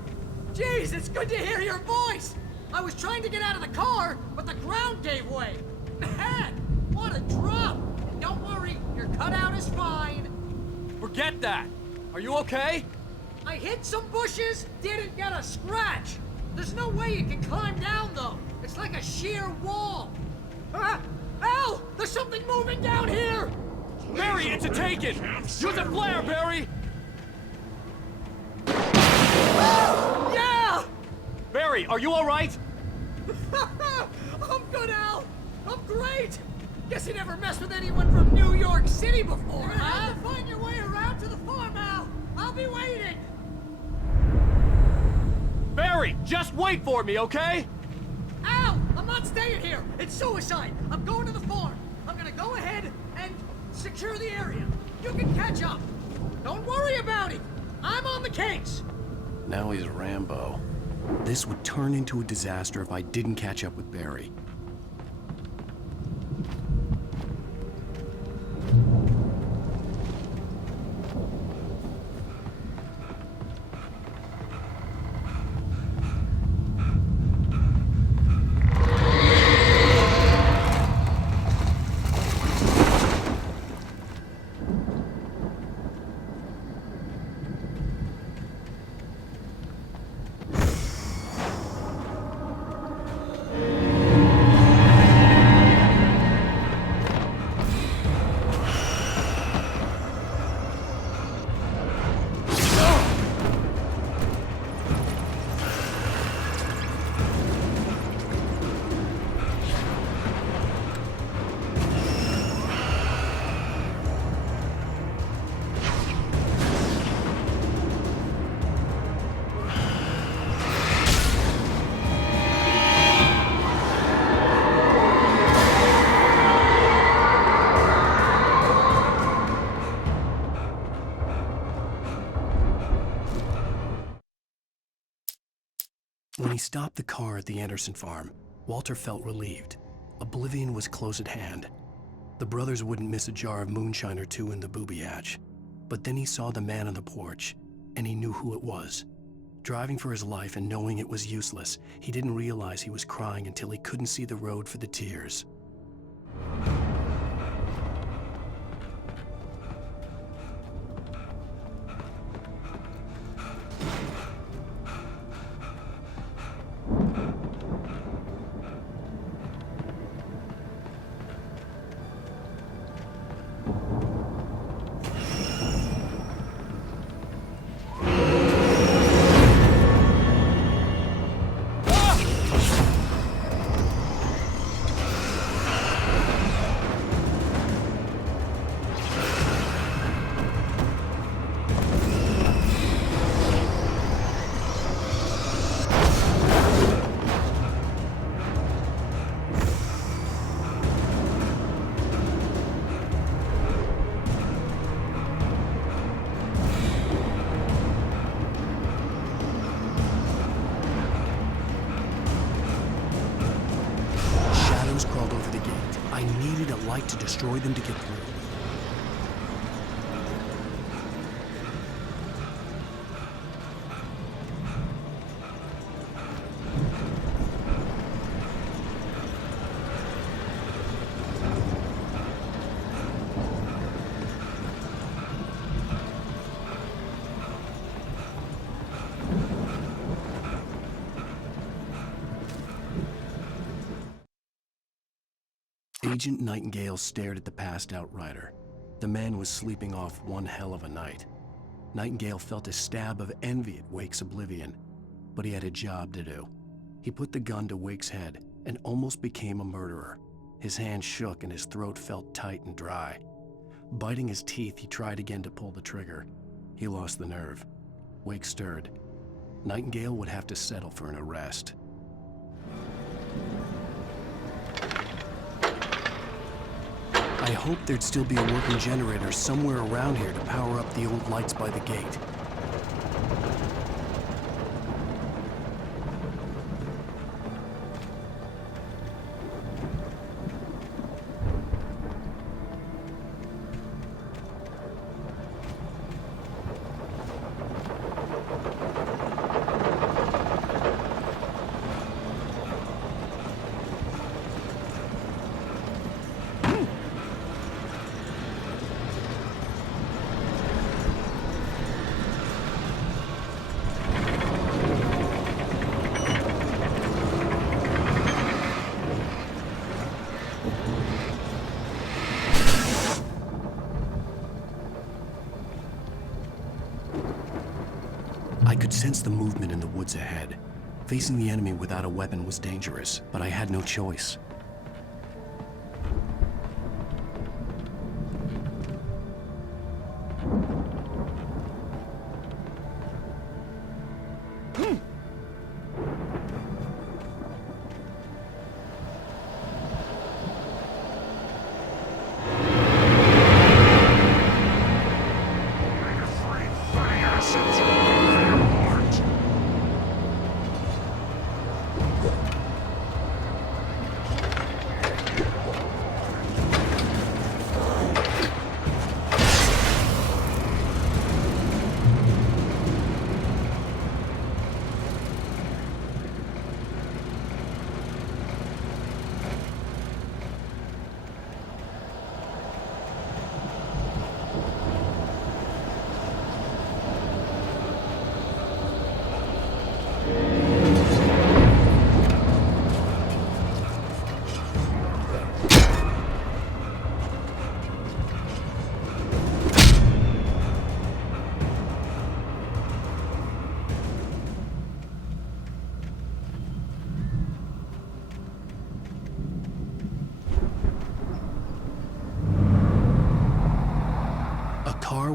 Jeez, it's good to hear your voice! I was trying to get out of the car, but the ground gave way. Man, what a drop! And don't worry, your cutout is fine. Forget that. Are you okay? I hit some bushes, didn't get a scratch. There's no way you can climb down, though. It's like a sheer wall. Al! There's something moving down here! Barry, it's a taken! Use a flare, Barry! Yeah! Barry, are you all right? I'm good, Al. I'm great. Guess you never messed with anyone from New York City before, You're gonna have to find your way around to the farm, Al. I'll be waiting. Barry, just wait for me, okay? Al, I'm not staying here. It's suicide. I'm going to the farm. I'm gonna go ahead and secure the area. You can catch up. Don't worry about it. I'm on the case. Now he's Rambo. This would turn into a disaster if I didn't catch up with Barry. When he stopped the car at the Anderson farm, Walter felt relieved. Oblivion was close at hand. The brothers wouldn't miss a jar of moonshine or two in the booby hatch. But then he saw the man on the porch, and he knew who it was. Driving for his life and knowing it was useless, he didn't realize he was crying until he couldn't see the road for the tears. Crawled over the gate. I needed a light to destroy them to get through. Agent Nightingale stared at the passed-out rider. The man was sleeping off one hell of a night. Nightingale felt a stab of envy at Wake's oblivion, but he had a job to do. He put the gun to Wake's head and almost became a murderer. His hand shook and his throat felt tight and dry. Biting his teeth, he tried again to pull the trigger. He lost the nerve. Wake stirred. Nightingale would have to settle for an arrest. I hoped there'd still be a working generator somewhere around here to power up the old lights by the gate. sensed the movement in the woods ahead. Facing the enemy without a weapon was dangerous, but I had no choice.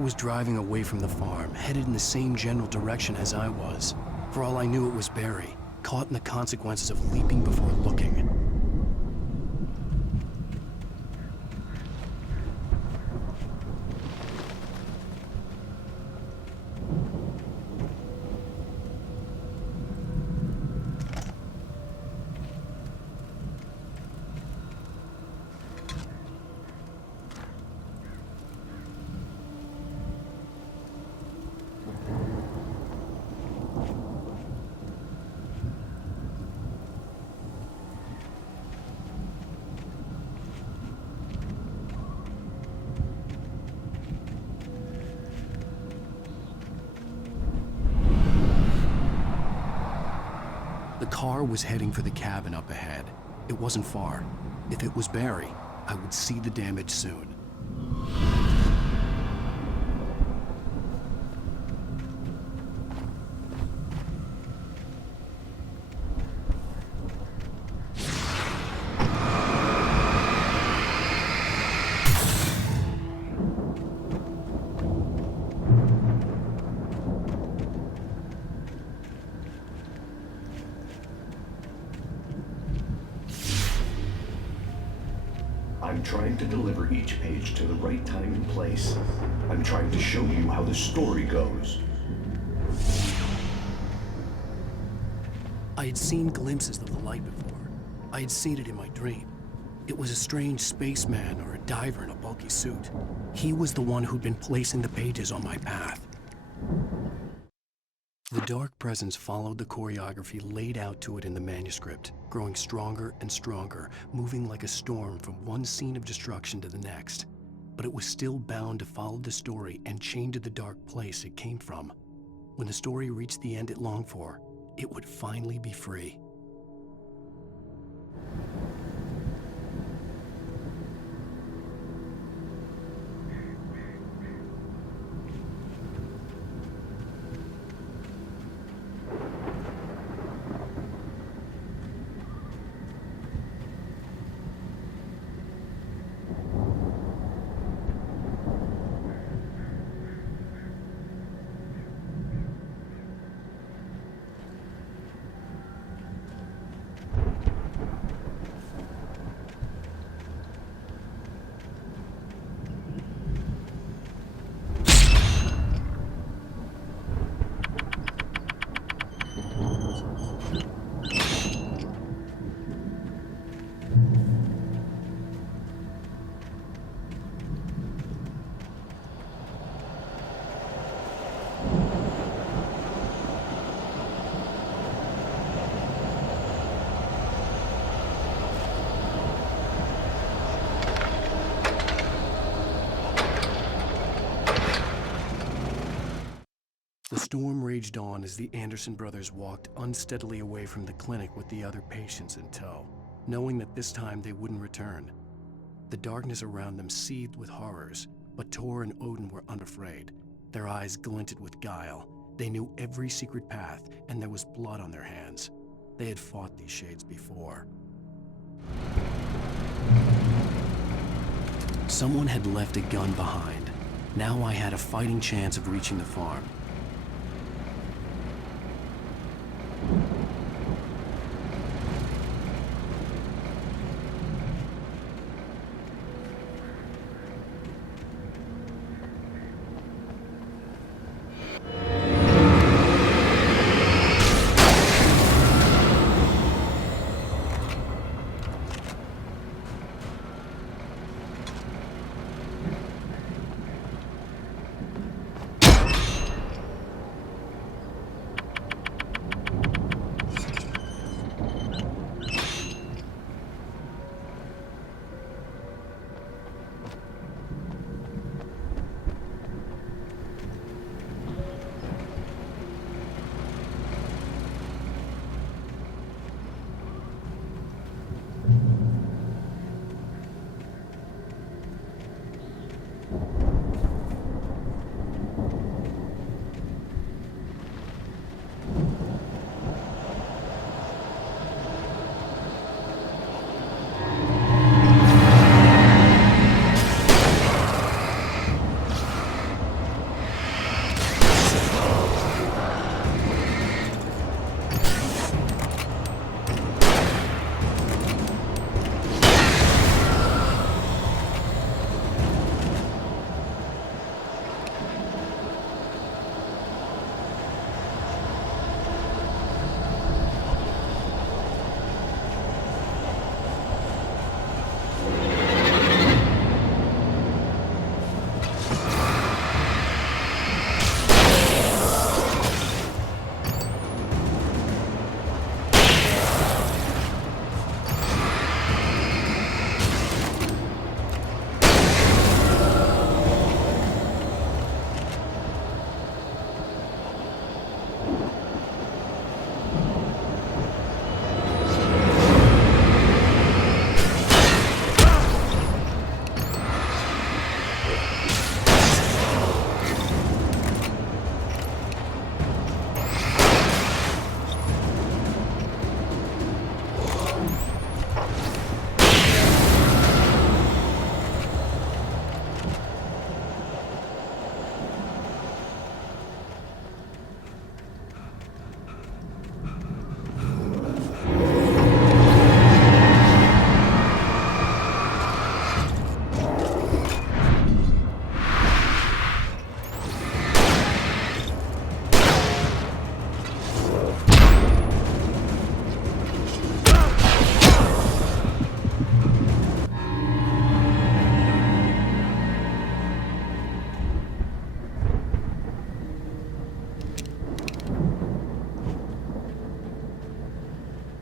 Was driving away from the farm, headed in the same general direction as I was. For all I knew, it was Barry, caught in the consequences of leaping before looking. The car was heading for the cabin up ahead. It wasn't far. If it was Barry, I would see the damage soon. I'm trying to deliver each page to the right time and place. I'm trying to show you how the story goes. I had seen glimpses of the light before. I had seen it in my dream. It was a strange spaceman or a diver in a bulky suit. He was the one who'd been placing the pages on my path. The dark presence followed the choreography laid out to it in the manuscript, growing stronger and stronger, moving like a storm from one scene of destruction to the next. But it was still bound to follow the story and chain to the dark place it came from. When the story reached the end it longed for, it would finally be free. The storm raged on as the Anderson brothers walked unsteadily away from the clinic with the other patients in tow, knowing that this time they wouldn't return. The darkness around them seethed with horrors, but Tor and Odin were unafraid. Their eyes glinted with guile, They knew every secret path, and there was blood on their hands. They had fought these shades before. Someone had left a gun behind. Now I had a fighting chance of reaching the farm.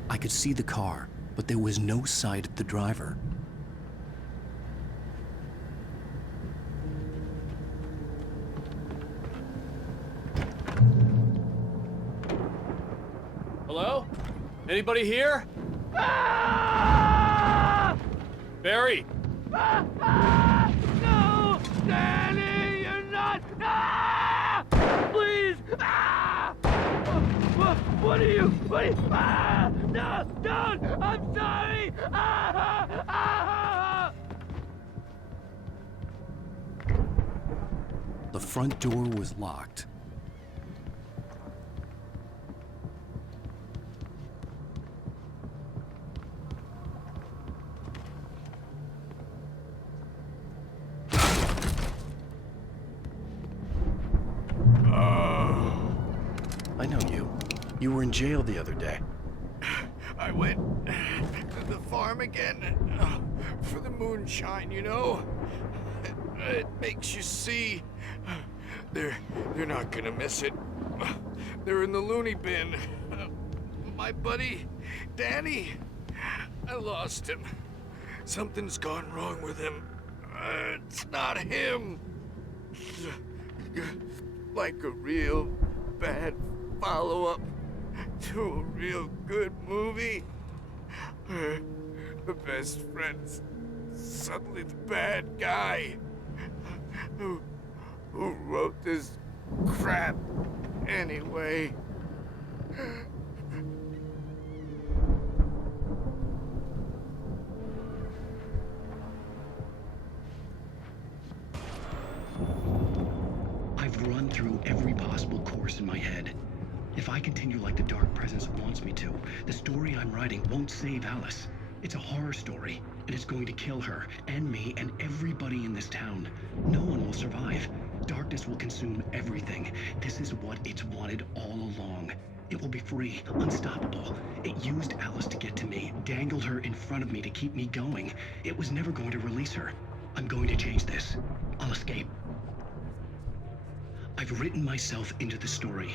I could see the car, but there was no sight of the driver. Hello? Anybody here? Barry! No! Danny, you're not! Please! What are you? No! Don't! I'm sorry! The front door was locked. I know you. You were in jail the other day. I went to the farm again for the moonshine, you know? It makes you see. They're not gonna miss it. They're in the loony bin. My buddy, Danny, I lost him. Something's gone wrong with him. It's not him. Like a real bad follow-up to a real good movie. The best friend's suddenly the bad guy who wrote this crap anyway. I've run through every possible course in my head. If I continue like the Dark Presence wants me to, the story I'm writing won't save Alice. It's a horror story, and it's going to kill her, and me, and everybody in this town. No one will survive. Darkness will consume everything. This is what it's wanted all along. It will be free, unstoppable. It used Alice to get to me, dangled her in front of me to keep me going. It was never going to release her. I'm going to change this. I'll escape. I've written myself into the story.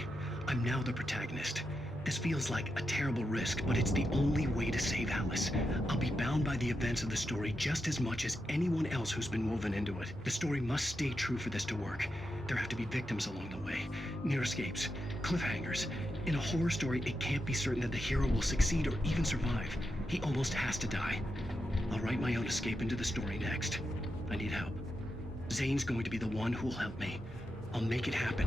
I'm now the protagonist. This feels like a terrible risk, but it's the only way to save Alice. I'll be bound by the events of the story just as much as anyone else who's been woven into it. The story must stay true for this to work. There have to be victims along the way, near escapes, cliffhangers. In a horror story, it can't be certain that the hero will succeed or even survive. He almost has to die. I'll write my own escape into the story next. I need help. Zane's going to be the one who will help me. I'll make it happen.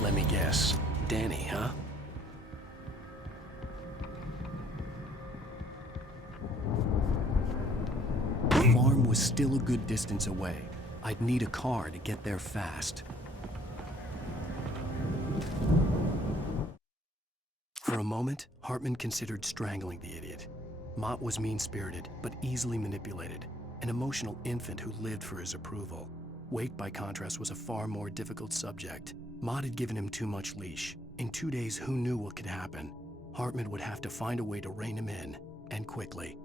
Let me guess. Danny, huh? The farm was still a good distance away. I'd need a car to get there fast. For a moment, Hartman considered strangling the idiot. Mott was mean-spirited, but easily manipulated. An emotional infant who lived for his approval. Wake, by contrast, was a far more difficult subject. Mott had given him too much leash. In 2 days, who knew what could happen? Hartman would have to find a way to rein him in, and quickly.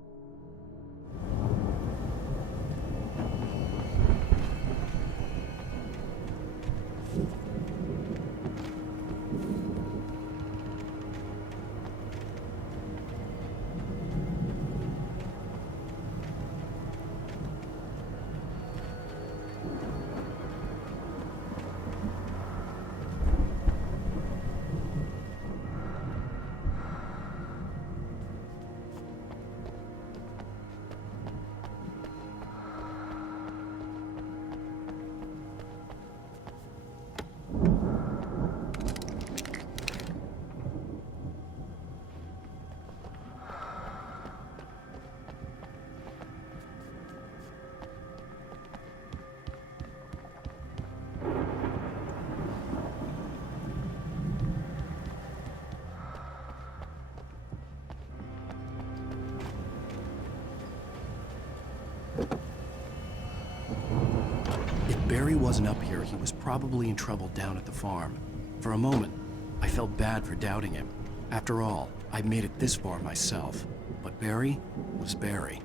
If Barry wasn't up here, he was probably in trouble down at the farm. For a moment, I felt bad for doubting him. After all, I'd made it this far myself. But Barry was Barry.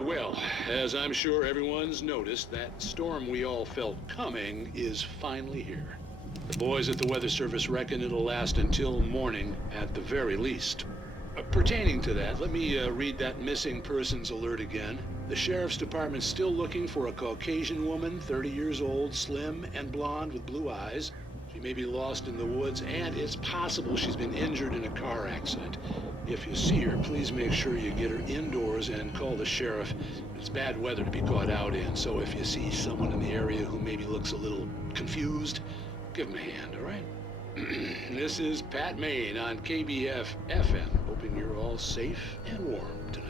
Well, as I'm sure everyone's noticed, that storm we all felt coming is finally here. The boys at the Weather Service reckon it'll last until morning at the very least. Pertaining to that, let me read that missing persons alert again. The Sheriff's Department's still looking for a Caucasian woman, 30 years old, slim and blonde with blue eyes. She may be lost in the woods, and it's possible she's been injured in a car accident. If you see her, please make sure you get her indoors and call the sheriff. It's bad weather to be caught out in, so if you see someone in the area who maybe looks a little confused, give him a hand, all right? This is Pat Maine on KBF FM, hoping you're all safe and warm tonight.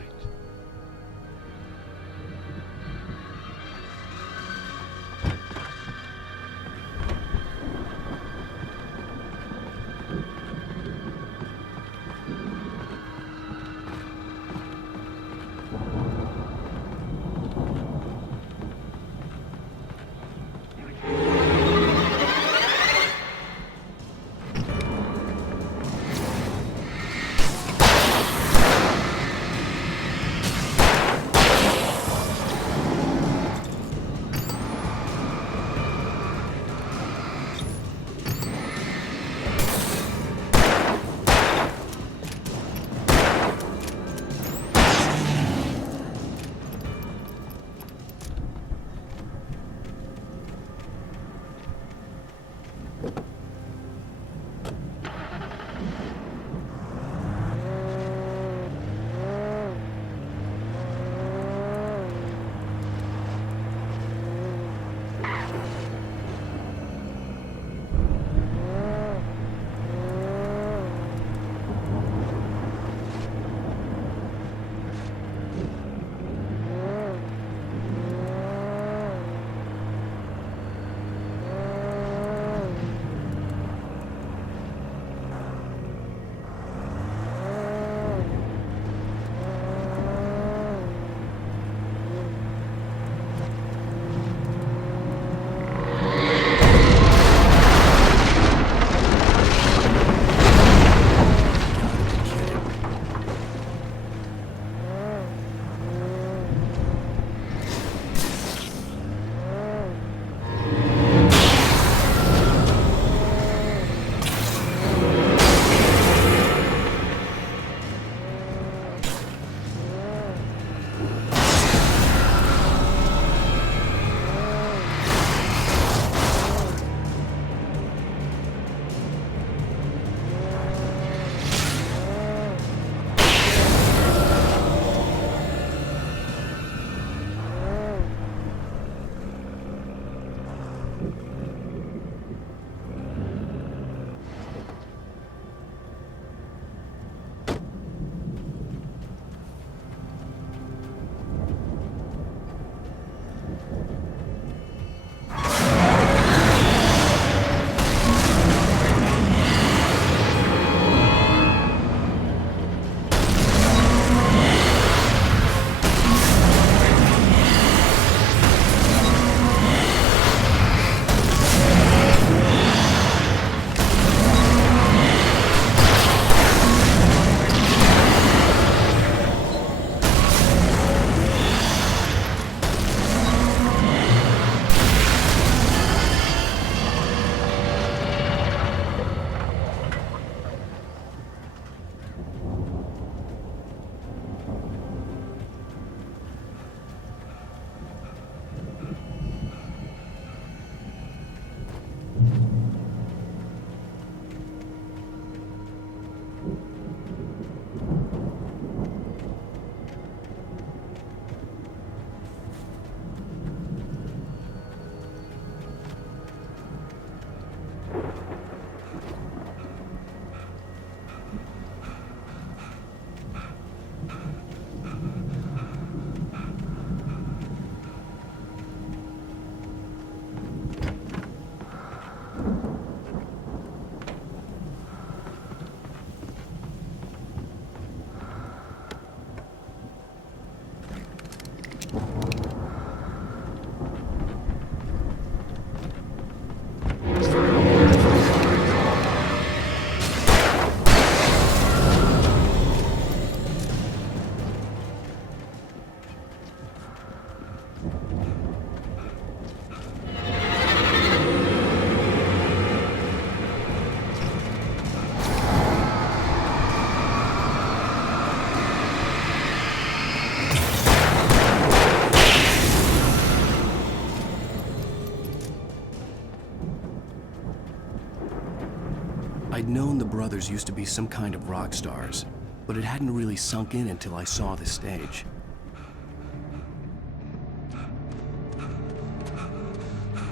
I'd known the brothers used to be some kind of rock stars, but it hadn't really sunk in until I saw the stage.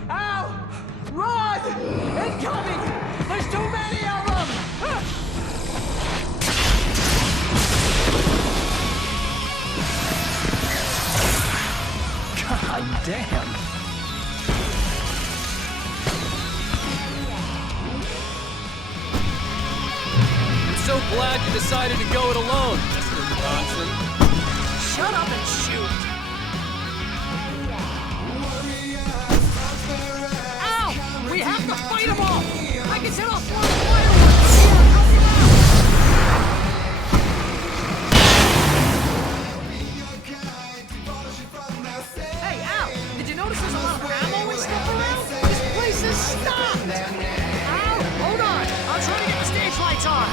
Ow! Run! Incoming! There's too many of them! God damn! I'm so glad you decided to go it alone, Mr. Bronson. Shut up and shoot! Ow! We have to fight them all! I can set off one fireworks! Hey, Al! Did you notice there's a lot of ammo and stuff around? This place is stopped! Al, hold on! I'm trying to get the stage lights on!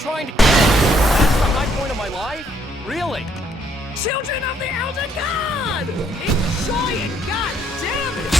trying to... That's the high point of my life? Really? Children of the Elder God! Enjoy it, God damn it!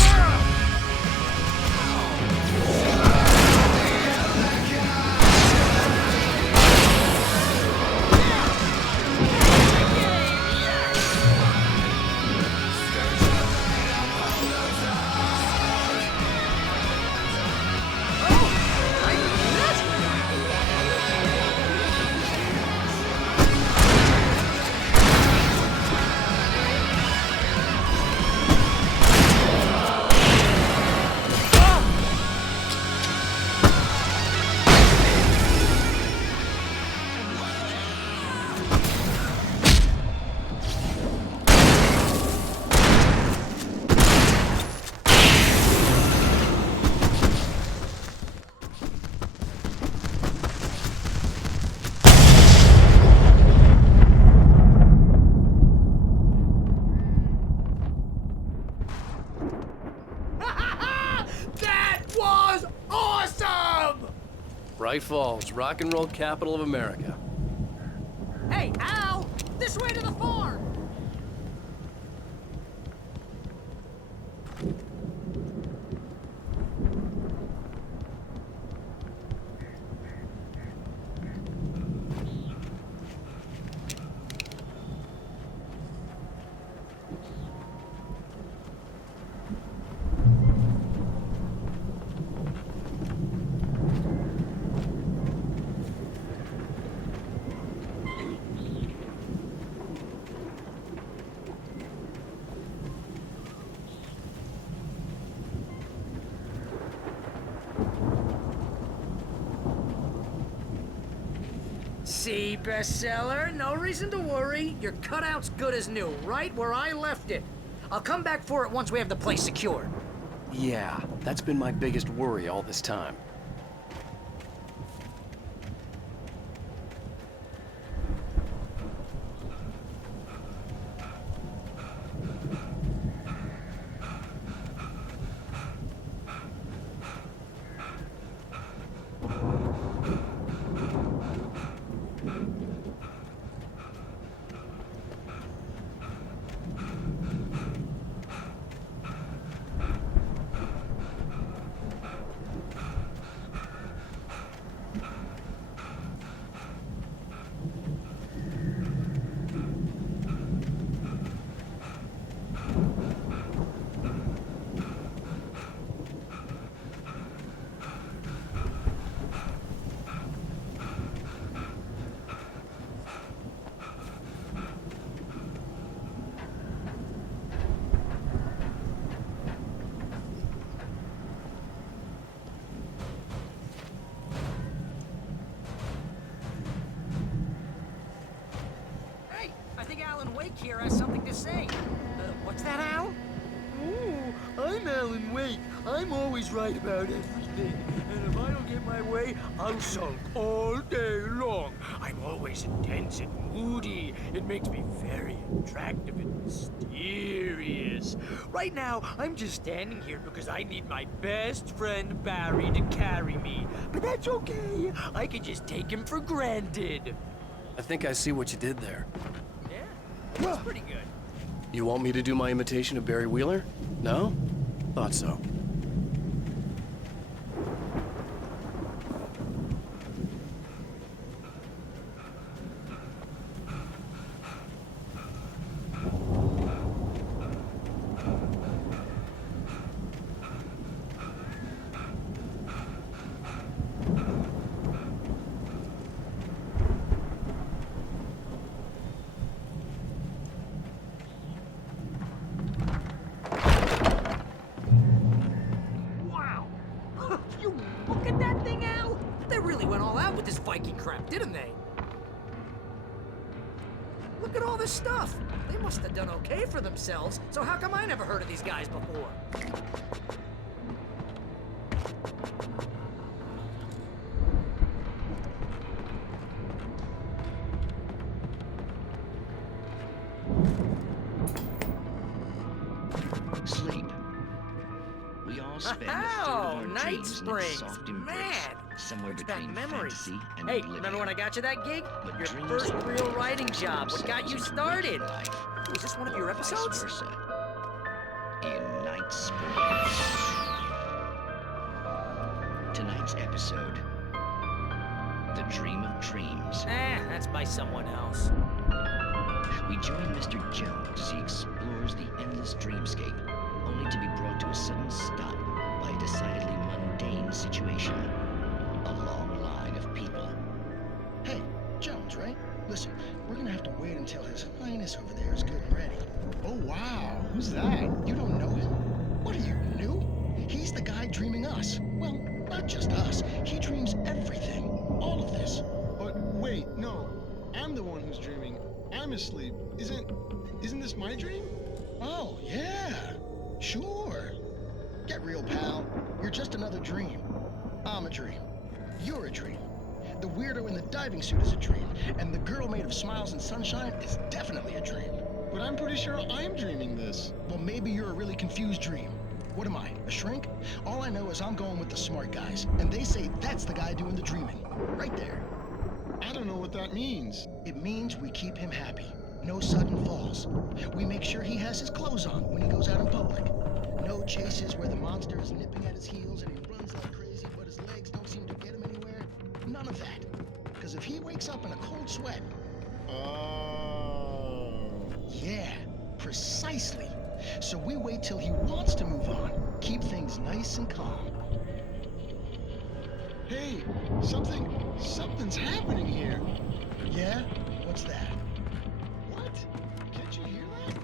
Bright Falls, rock and roll capital of America. Hey, Al! This way to the farm! see, bestseller. No reason to worry. Your cutout's good as new, right where I left it. I'll come back for it once we have the place secured. Yeah, that's been my biggest worry all this time. Here has something to say. What's that, Al? Oh, I'm Alan Wake. I'm always right about everything. And if I don't get my way, I'll sulk all day long. I'm always intense and moody. It makes me very attractive and mysterious. Right now, I'm just standing here because I need my best friend Barry to carry me. But that's okay. I can just take him for granted. I think I see what you did there. That's pretty good. You want me to do my imitation of Barry Wheeler? No? Thought so. Look at that thing, Al! They really went all out with this Viking crap, didn't they? Look at all this stuff. They must have done okay for themselves, so how come I never heard of these guys before? Sleep. We all spend a third of our Night dreams in its Springs. soft embrace, Man, somewhere brings back between memories. fantasy and Hey, oblivion. remember when I got you that gig? But Your dreams first are real writing job. What themselves got you into started? waking life, Oh, is this one of your or vice episodes? versa. In Night Springs. Tonight's episode, The Dream of Dreams. That's by someone else. We join Mr. Jones as he explores the endless dreamscape, only to be brought to a sudden stop by a decidedly mundane situation. A long line of people. Hey, Jones, right? Listen, we're gonna have to wait until His Highness over there is good and ready. Oh, wow. Who's that? You don't know him? What are you, new? He's the guy dreaming us. Well, not just us. He dreams everything. All of this. But wait, no. I'm the one who's dreaming. I'm asleep. Isn't this my dream? Oh, yeah. Sure. Get real, pal. You're just another dream. I'm a dream. You're a dream. The weirdo in the diving suit is a dream. And the girl made of smiles and sunshine is definitely a dream. But I'm pretty sure I'm dreaming this. Well, maybe you're a really confused dream. What am I, a shrink? All I know is I'm going with the smart guys, and they say that's the guy doing the dreaming. Right there. I don't know what that means. It means we keep him happy. No sudden falls. We make sure he has his clothes on when he goes out in public. No chases where the monster is nipping at his heels and he runs like crazy, but his legs don't seem to get him anywhere. None of that. Because if he wakes up in a cold sweat... Oh. Yeah, precisely. So we wait till he wants to move on. Keep things nice and calm. Hey, something's happening here. Yeah? What's that? What? Can't you hear that?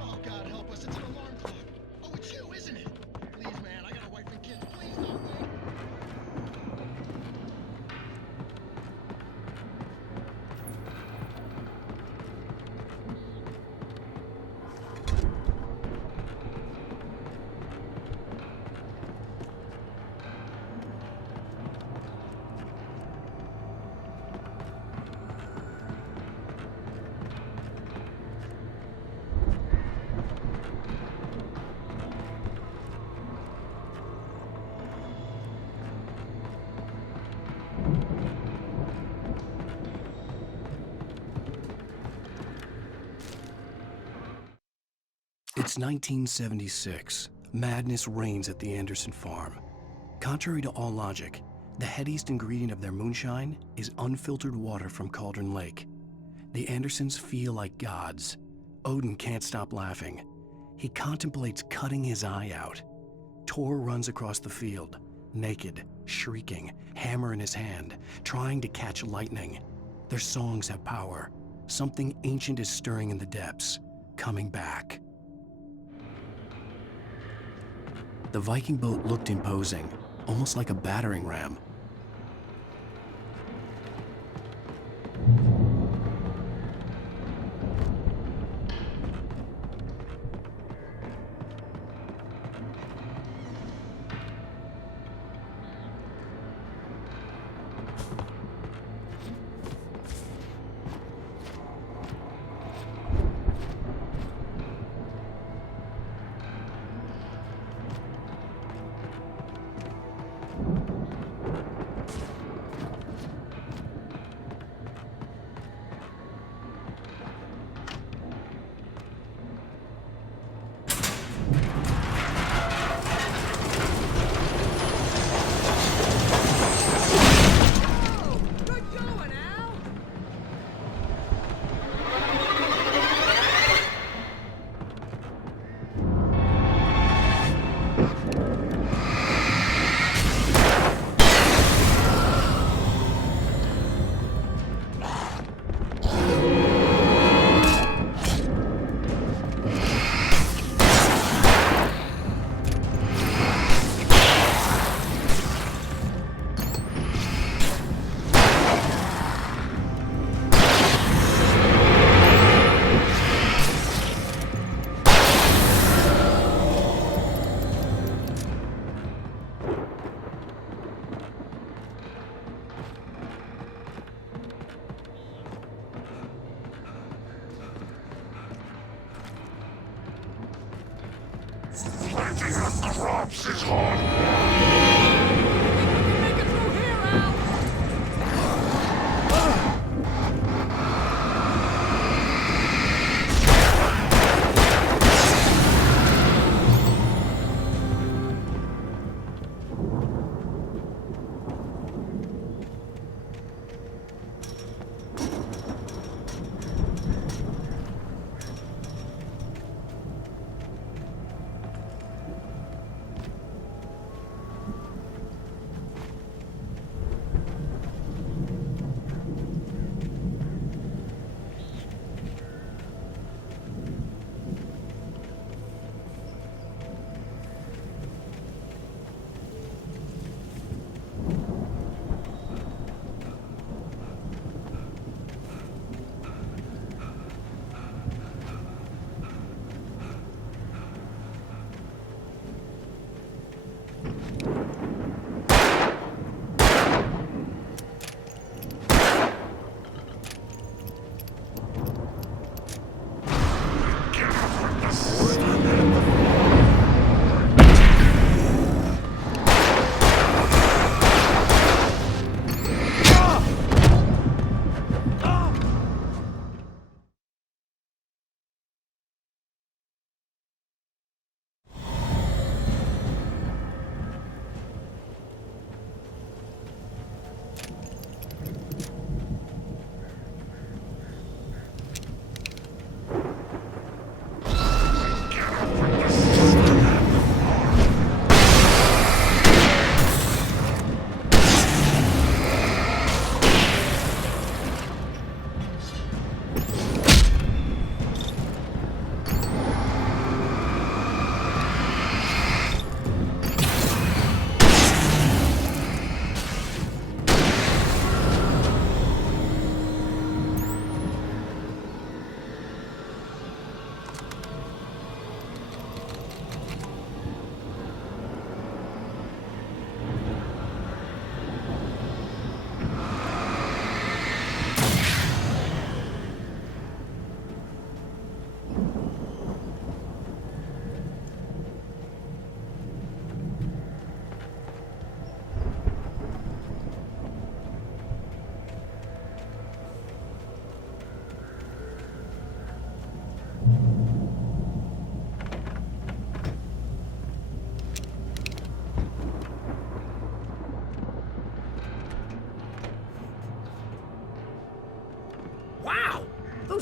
Oh, God, help us. It's an alarm clock. Oh, it's you, isn't it? Please, man, I got a wife and kids. Please don't wait. It's 1976. Madness reigns at the Anderson farm. Contrary to all logic, the headiest ingredient of their moonshine is unfiltered water from Cauldron Lake. The Andersons feel like gods. Odin can't stop laughing. He contemplates cutting his eye out. Tor runs across the field, naked, shrieking, hammer in his hand, trying to catch lightning. Their songs have power. Something ancient is stirring in the depths, coming back. The Viking boat looked imposing, almost like a battering ram.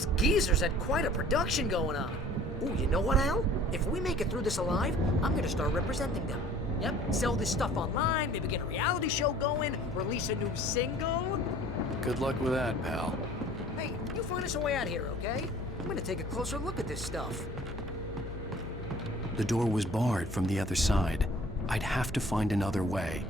Those geezers had quite a production going on. Ooh, you know what, Al? If we make it through this alive, I'm gonna start representing them. Yep, sell this stuff online, maybe get a reality show going, release a new single. Good luck with that, pal. Hey, you find us a way out here, okay? I'm gonna take a closer look at this stuff. The door was barred from the other side. I'd have to find another way.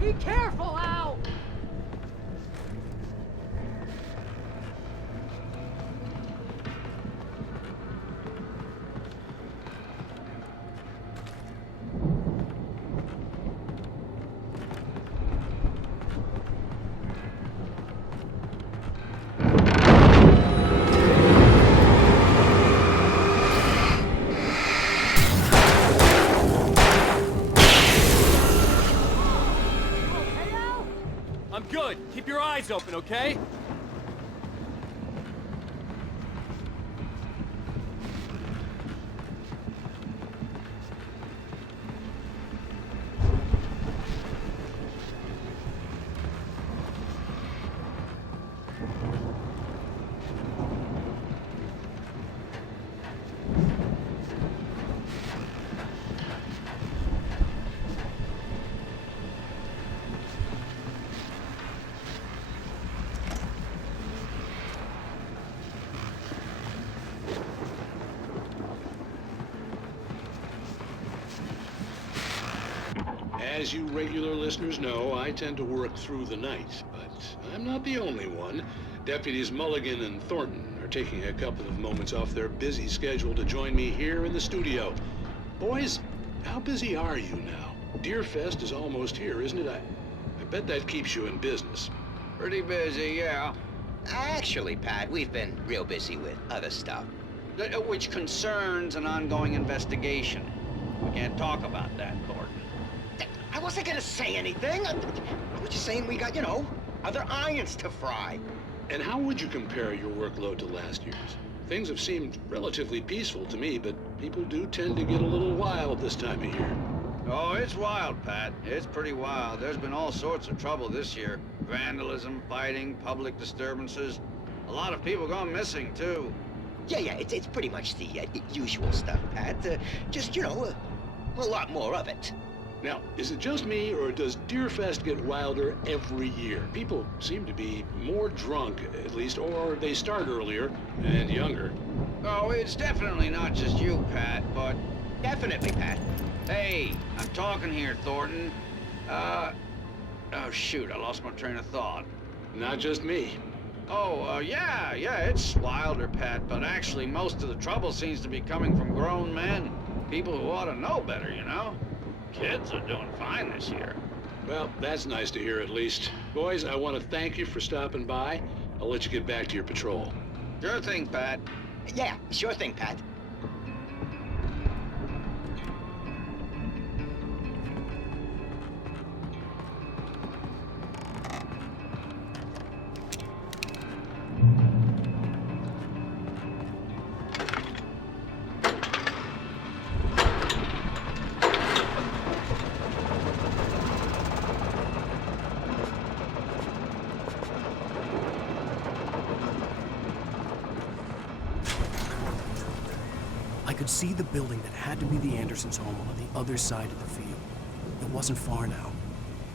Be careful, Al! I'm good. Keep your eyes open, okay? As you regular listeners know, I tend to work through the night, but I'm not the only one. Deputies Mulligan and Thornton are taking a couple of moments off their busy schedule to join me here in the studio. Boys, how busy are you now? Deerfest is almost here, isn't it? I bet that keeps you in business. Pretty busy, yeah. Actually, Pat, we've been real busy with other stuff, which concerns an ongoing investigation. We can't talk about that, Thornton. I wasn't gonna say anything. I was just saying we got, you know, other irons to fry. And how would you compare your workload to last year's? Things have seemed relatively peaceful to me, but people do tend to get a little wild this time of year. Oh, it's wild, Pat. It's pretty wild. There's been all sorts of trouble this year. Vandalism, fighting, public disturbances. A lot of people gone missing, too. Yeah, it's pretty much the usual stuff, Pat. Just, you know, a lot more of it. Now, is it just me, or does Deerfest get wilder every year? People seem to be more drunk, at least, or they start earlier and younger. Oh, it's definitely not just you, Pat, but... Definitely, Pat. Hey, I'm talking here, Thornton. Oh, shoot, I lost my train of thought. Not just me. Oh, yeah, it's wilder, Pat, but actually most of the trouble seems to be coming from grown men. People who ought to know better, you know? Kids are doing fine this year. Well, that's nice to hear at least. Boys, I want to thank you for stopping by. I'll let you get back to your patrol. Sure thing, Pat. Yeah, sure thing, Pat. could see the building that had to be the Andersons' home on the other side of the field. It wasn't far now.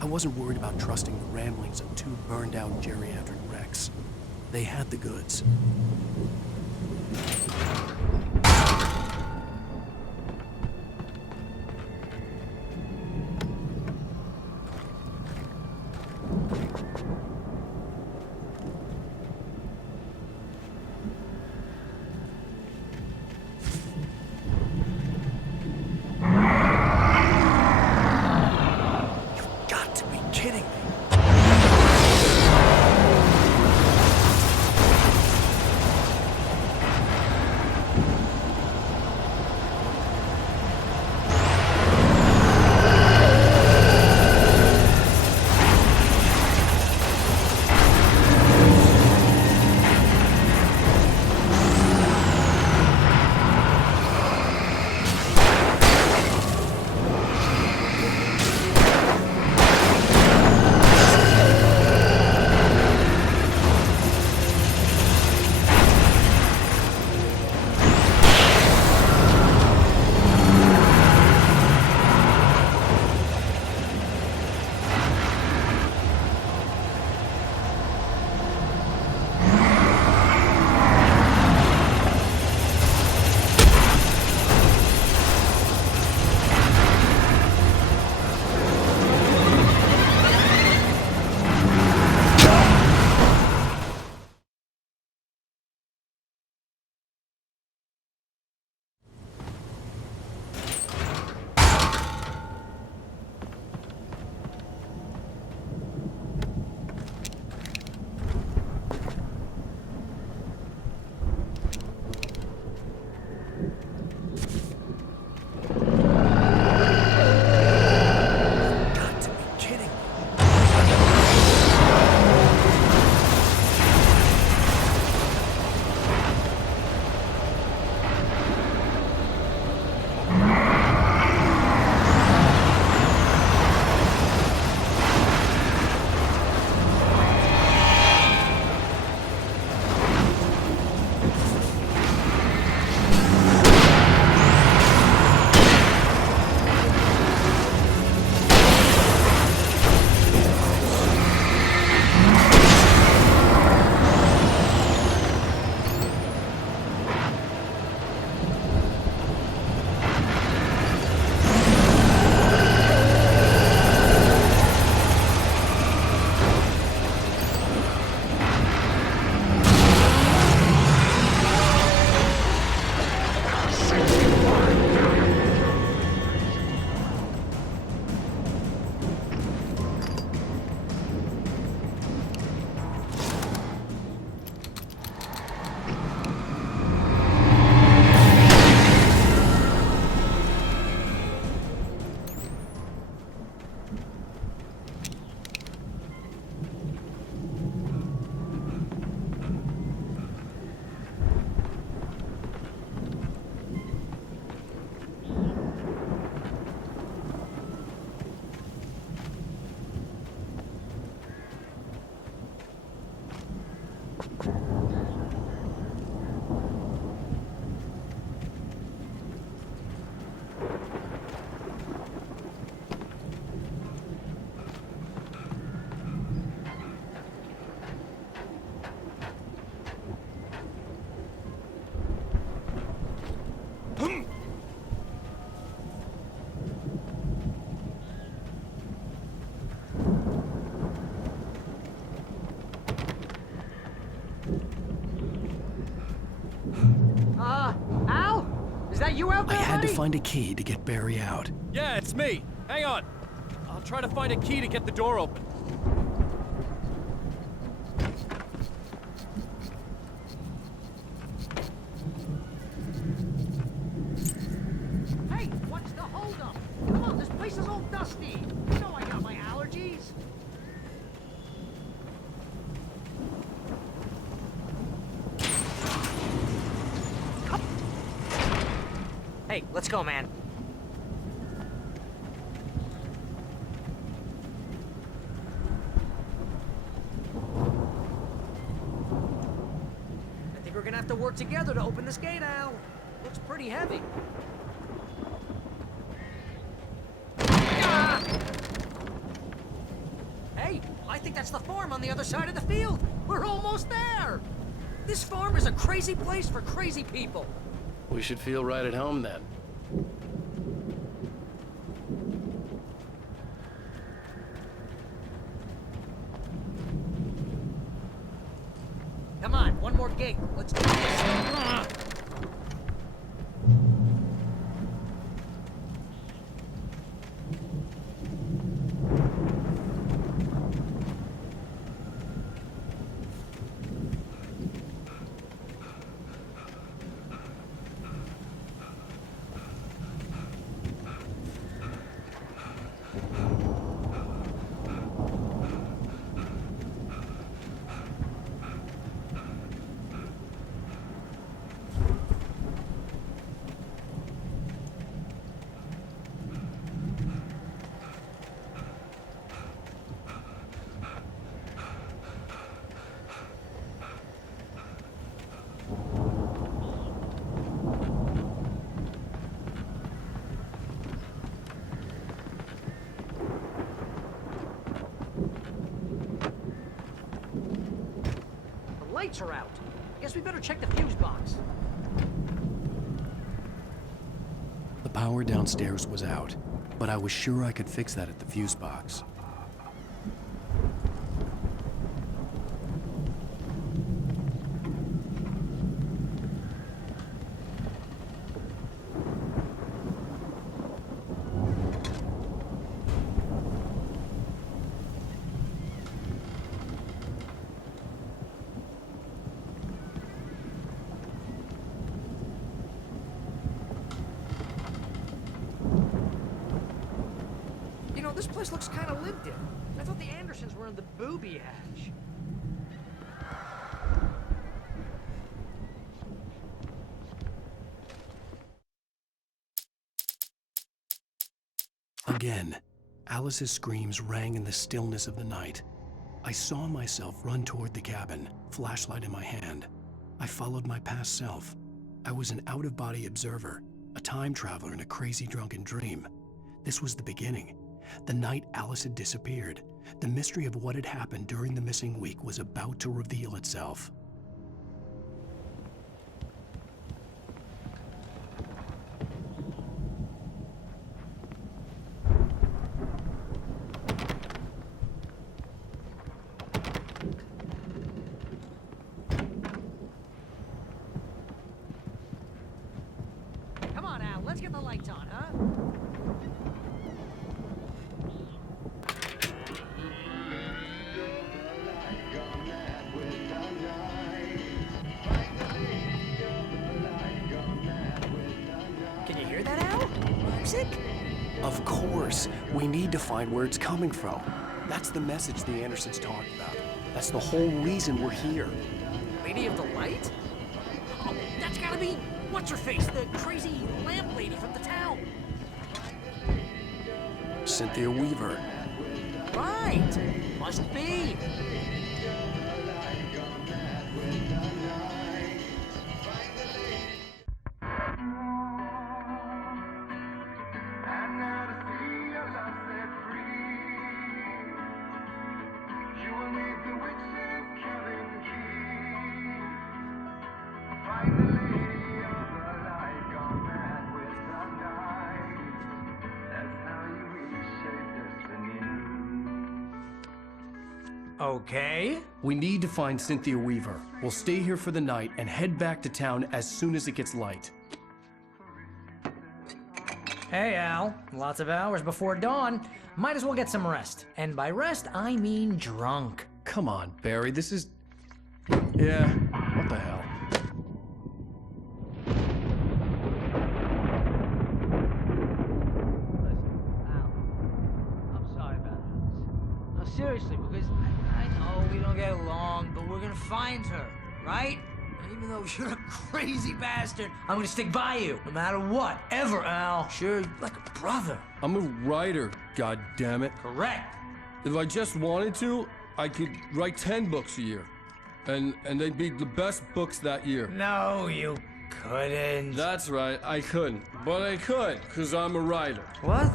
I wasn't worried about trusting the ramblings of two burned-out geriatric wrecks. They had the goods. You out there, I had buddy? to find a key to get Barry out. Yeah, it's me. Hang on. I'll try to find a key to get the door open. Hey, what's the holdup? Come on, this place is all dusty. You know I got my allergies. Hey, let's go, man. I think we're gonna have to work together to open this gate, Al. Looks pretty heavy. Hey, I think that's the farm on the other side of the field. We're almost there. This farm is a crazy place for crazy people. We should feel right at home then. Come on, one more gate. Let's do this. Lights are out. Guess we better check the fuse box. The power downstairs was out, but I was sure I could fix that at the fuse box. This place looks kind of lived in. I thought the Andersons were in the booby hatch. Again, Alice's screams rang in the stillness of the night. I saw myself run toward the cabin, flashlight in my hand. I followed my past self. I was an out-of-body observer, a time traveler in a crazy drunken dream. This was the beginning. The night Alice had disappeared, the mystery of what had happened during the missing week was about to reveal itself. Come on, Al, let's get the lights on, huh? Music? Of course. We need to find where it's coming from. That's the message the Andersons talked about. That's the whole reason we're here. Lady of the Light? Oh, that's gotta be what's-her-face, the crazy lamp lady from the town. Cynthia Weaver. Right. Must be. Okay. We need to find Cynthia Weaver. We'll stay here for the night and head back to town as soon as it gets light. Hey, Al. Lots of hours before dawn. Might as well get some rest. And by rest, I mean drunk. Come on, Barry, this is... Yeah, what the hell? Seriously, because I know we don't get along, but we're gonna find her, right? And even though you're a crazy bastard, I'm gonna stick by you, no matter what, ever, Al. Sure, like a brother. I'm a writer, goddammit. Correct. If I just wanted to, I could write 10 books a year. And they'd be the best books that year. No, you couldn't. That's right, I couldn't. But I could, because I'm a writer. What?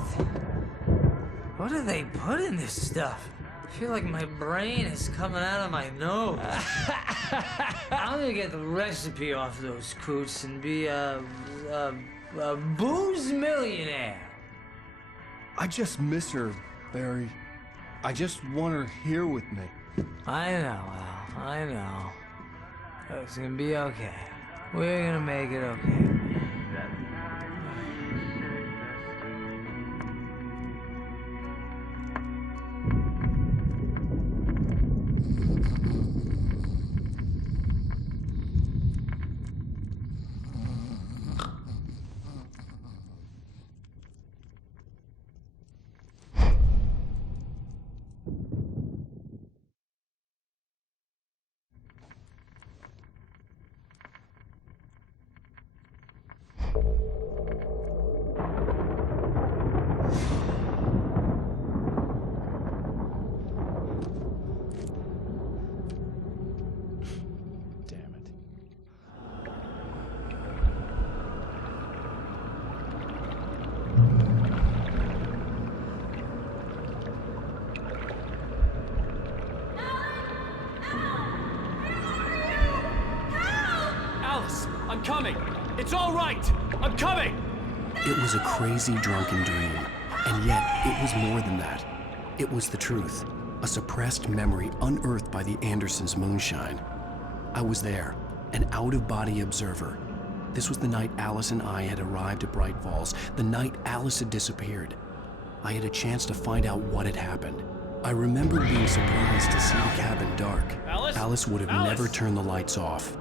What do they put in this stuff? I feel like my brain is coming out of my nose. I'm gonna get the recipe off those coots and be a booze millionaire. I just miss her, Barry. I just want her here with me. I know, Al. I know. It's gonna be okay. We're gonna make it okay. I'm coming! It's all right! I'm coming! It was a crazy, drunken dream, and yet it was more than that. It was the truth, a suppressed memory unearthed by the Andersons' moonshine. I was there, an out-of-body observer. This was the night Alice and I had arrived at Bright Falls, the night Alice had disappeared. I had a chance to find out what had happened. I remembered being surprised to see the cabin dark. Alice would have never turned the lights off.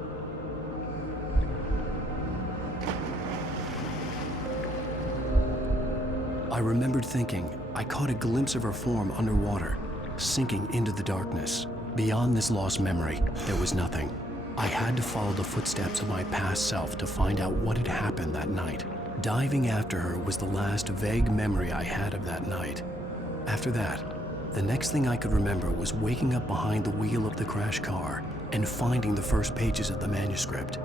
I remembered thinking I caught a glimpse of her form underwater, sinking into the darkness. Beyond this lost memory, there was nothing. I had to follow the footsteps of my past self to find out what had happened that night. Diving after her was the last vague memory I had of that night. After that, the next thing I could remember was waking up behind the wheel of the crashed car and finding the first pages of the manuscript.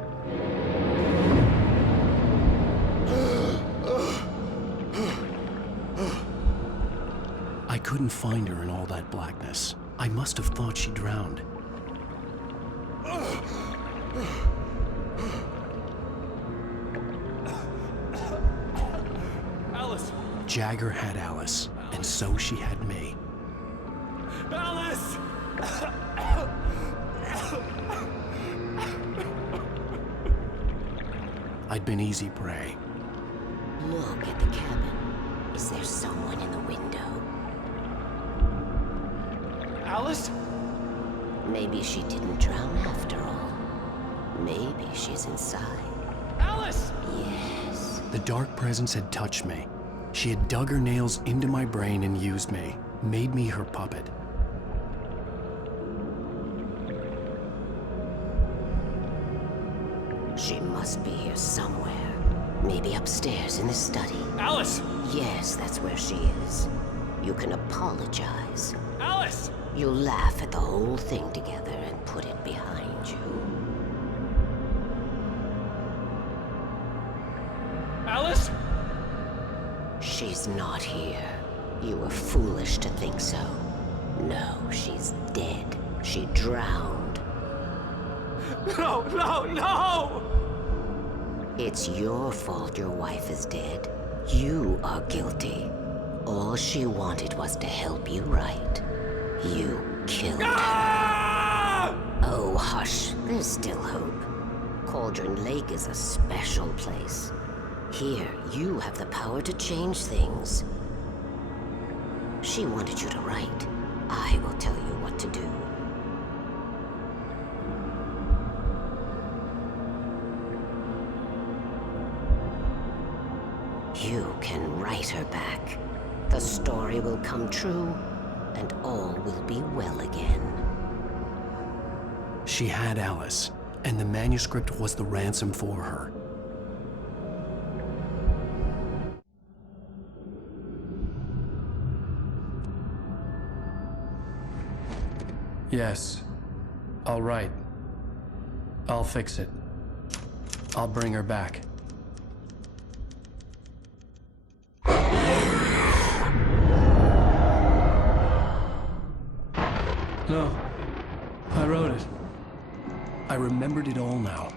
I couldn't find her in all that blackness. I must have thought she drowned. Alice! Jagger had Alice, and so she had me. Alice! I'd been easy prey. Look at the cabin. Is there someone in the window? Alice? Maybe she didn't drown after all. Maybe she's inside. Alice! Yes. The dark presence had touched me. She had dug her nails into my brain and used me, made me her puppet. She must be here somewhere. Maybe upstairs in the study. Alice! Yes, that's where she is. You can apologize. Alice! You'll laugh at the whole thing together and put it behind you. Alice? She's not here. You were foolish to think so. No, she's dead. She drowned. No, no, no! It's your fault your wife is dead. You are guilty. All she wanted was to help you right. You killed her. Oh, hush. There's still hope. Cauldron Lake is a special place. Here, you have the power to change things. She wanted you to write. I will tell you what to do. You can write her back. The story will come true, and all will be well again. She had Alice, and the manuscript was the ransom for her. Yes. I'll write. I'll fix it. I'll bring her back. No, I wrote it. I remembered it all now.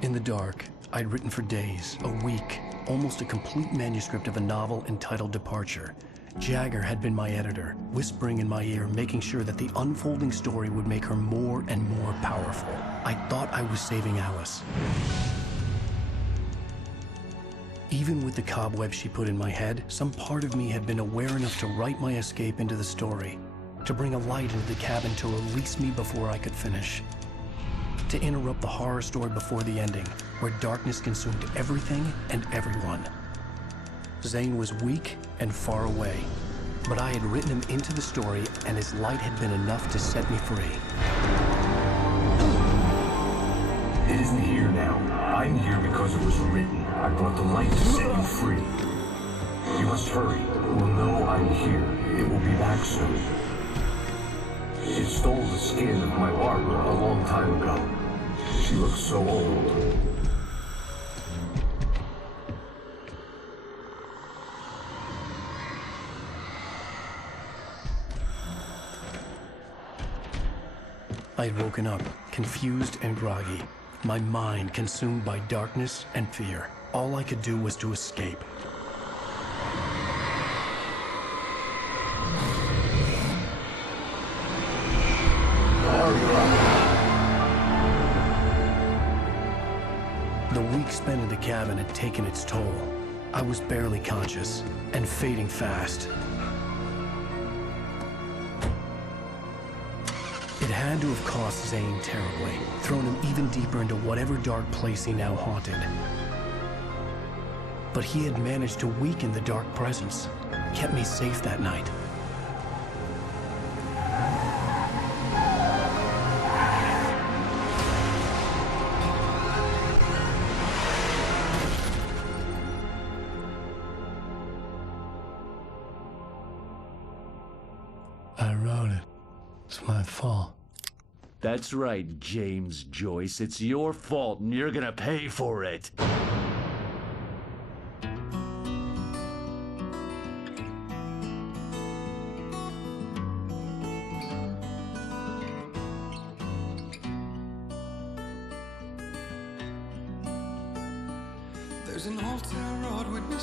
In the dark, I'd written for days, a week, almost a complete manuscript of a novel entitled Departure. Jagger had been my editor, whispering in my ear, making sure that the unfolding story would make her more and more powerful. I thought I was saving Alice. Even with the cobwebs she put in my head, some part of me had been aware enough to write my escape into the story, to bring a light into the cabin to release me before I could finish, to interrupt the horror story before the ending, where darkness consumed everything and everyone. Zane was weak and far away, but I had written him into the story, and his light had been enough to set me free. It isn't here now. I'm here because it was written. I brought the light to set you free. You must hurry. It will know I'm here. It will be back soon. It stole the skin of my Barbara a long time ago. She looks so old. I had woken up, confused and groggy, my mind consumed by darkness and fear. All I could do was to escape. The week spent in the cabin had taken its toll. I was barely conscious and fading fast. It had to have cost Zane terribly, thrown him even deeper into whatever dark place he now haunted. But he had managed to weaken the dark presence, kept me safe that night. I wrote it. It's my fault. That's right, James Joyce. It's your fault, and you're gonna pay for it. There's an old town road with me.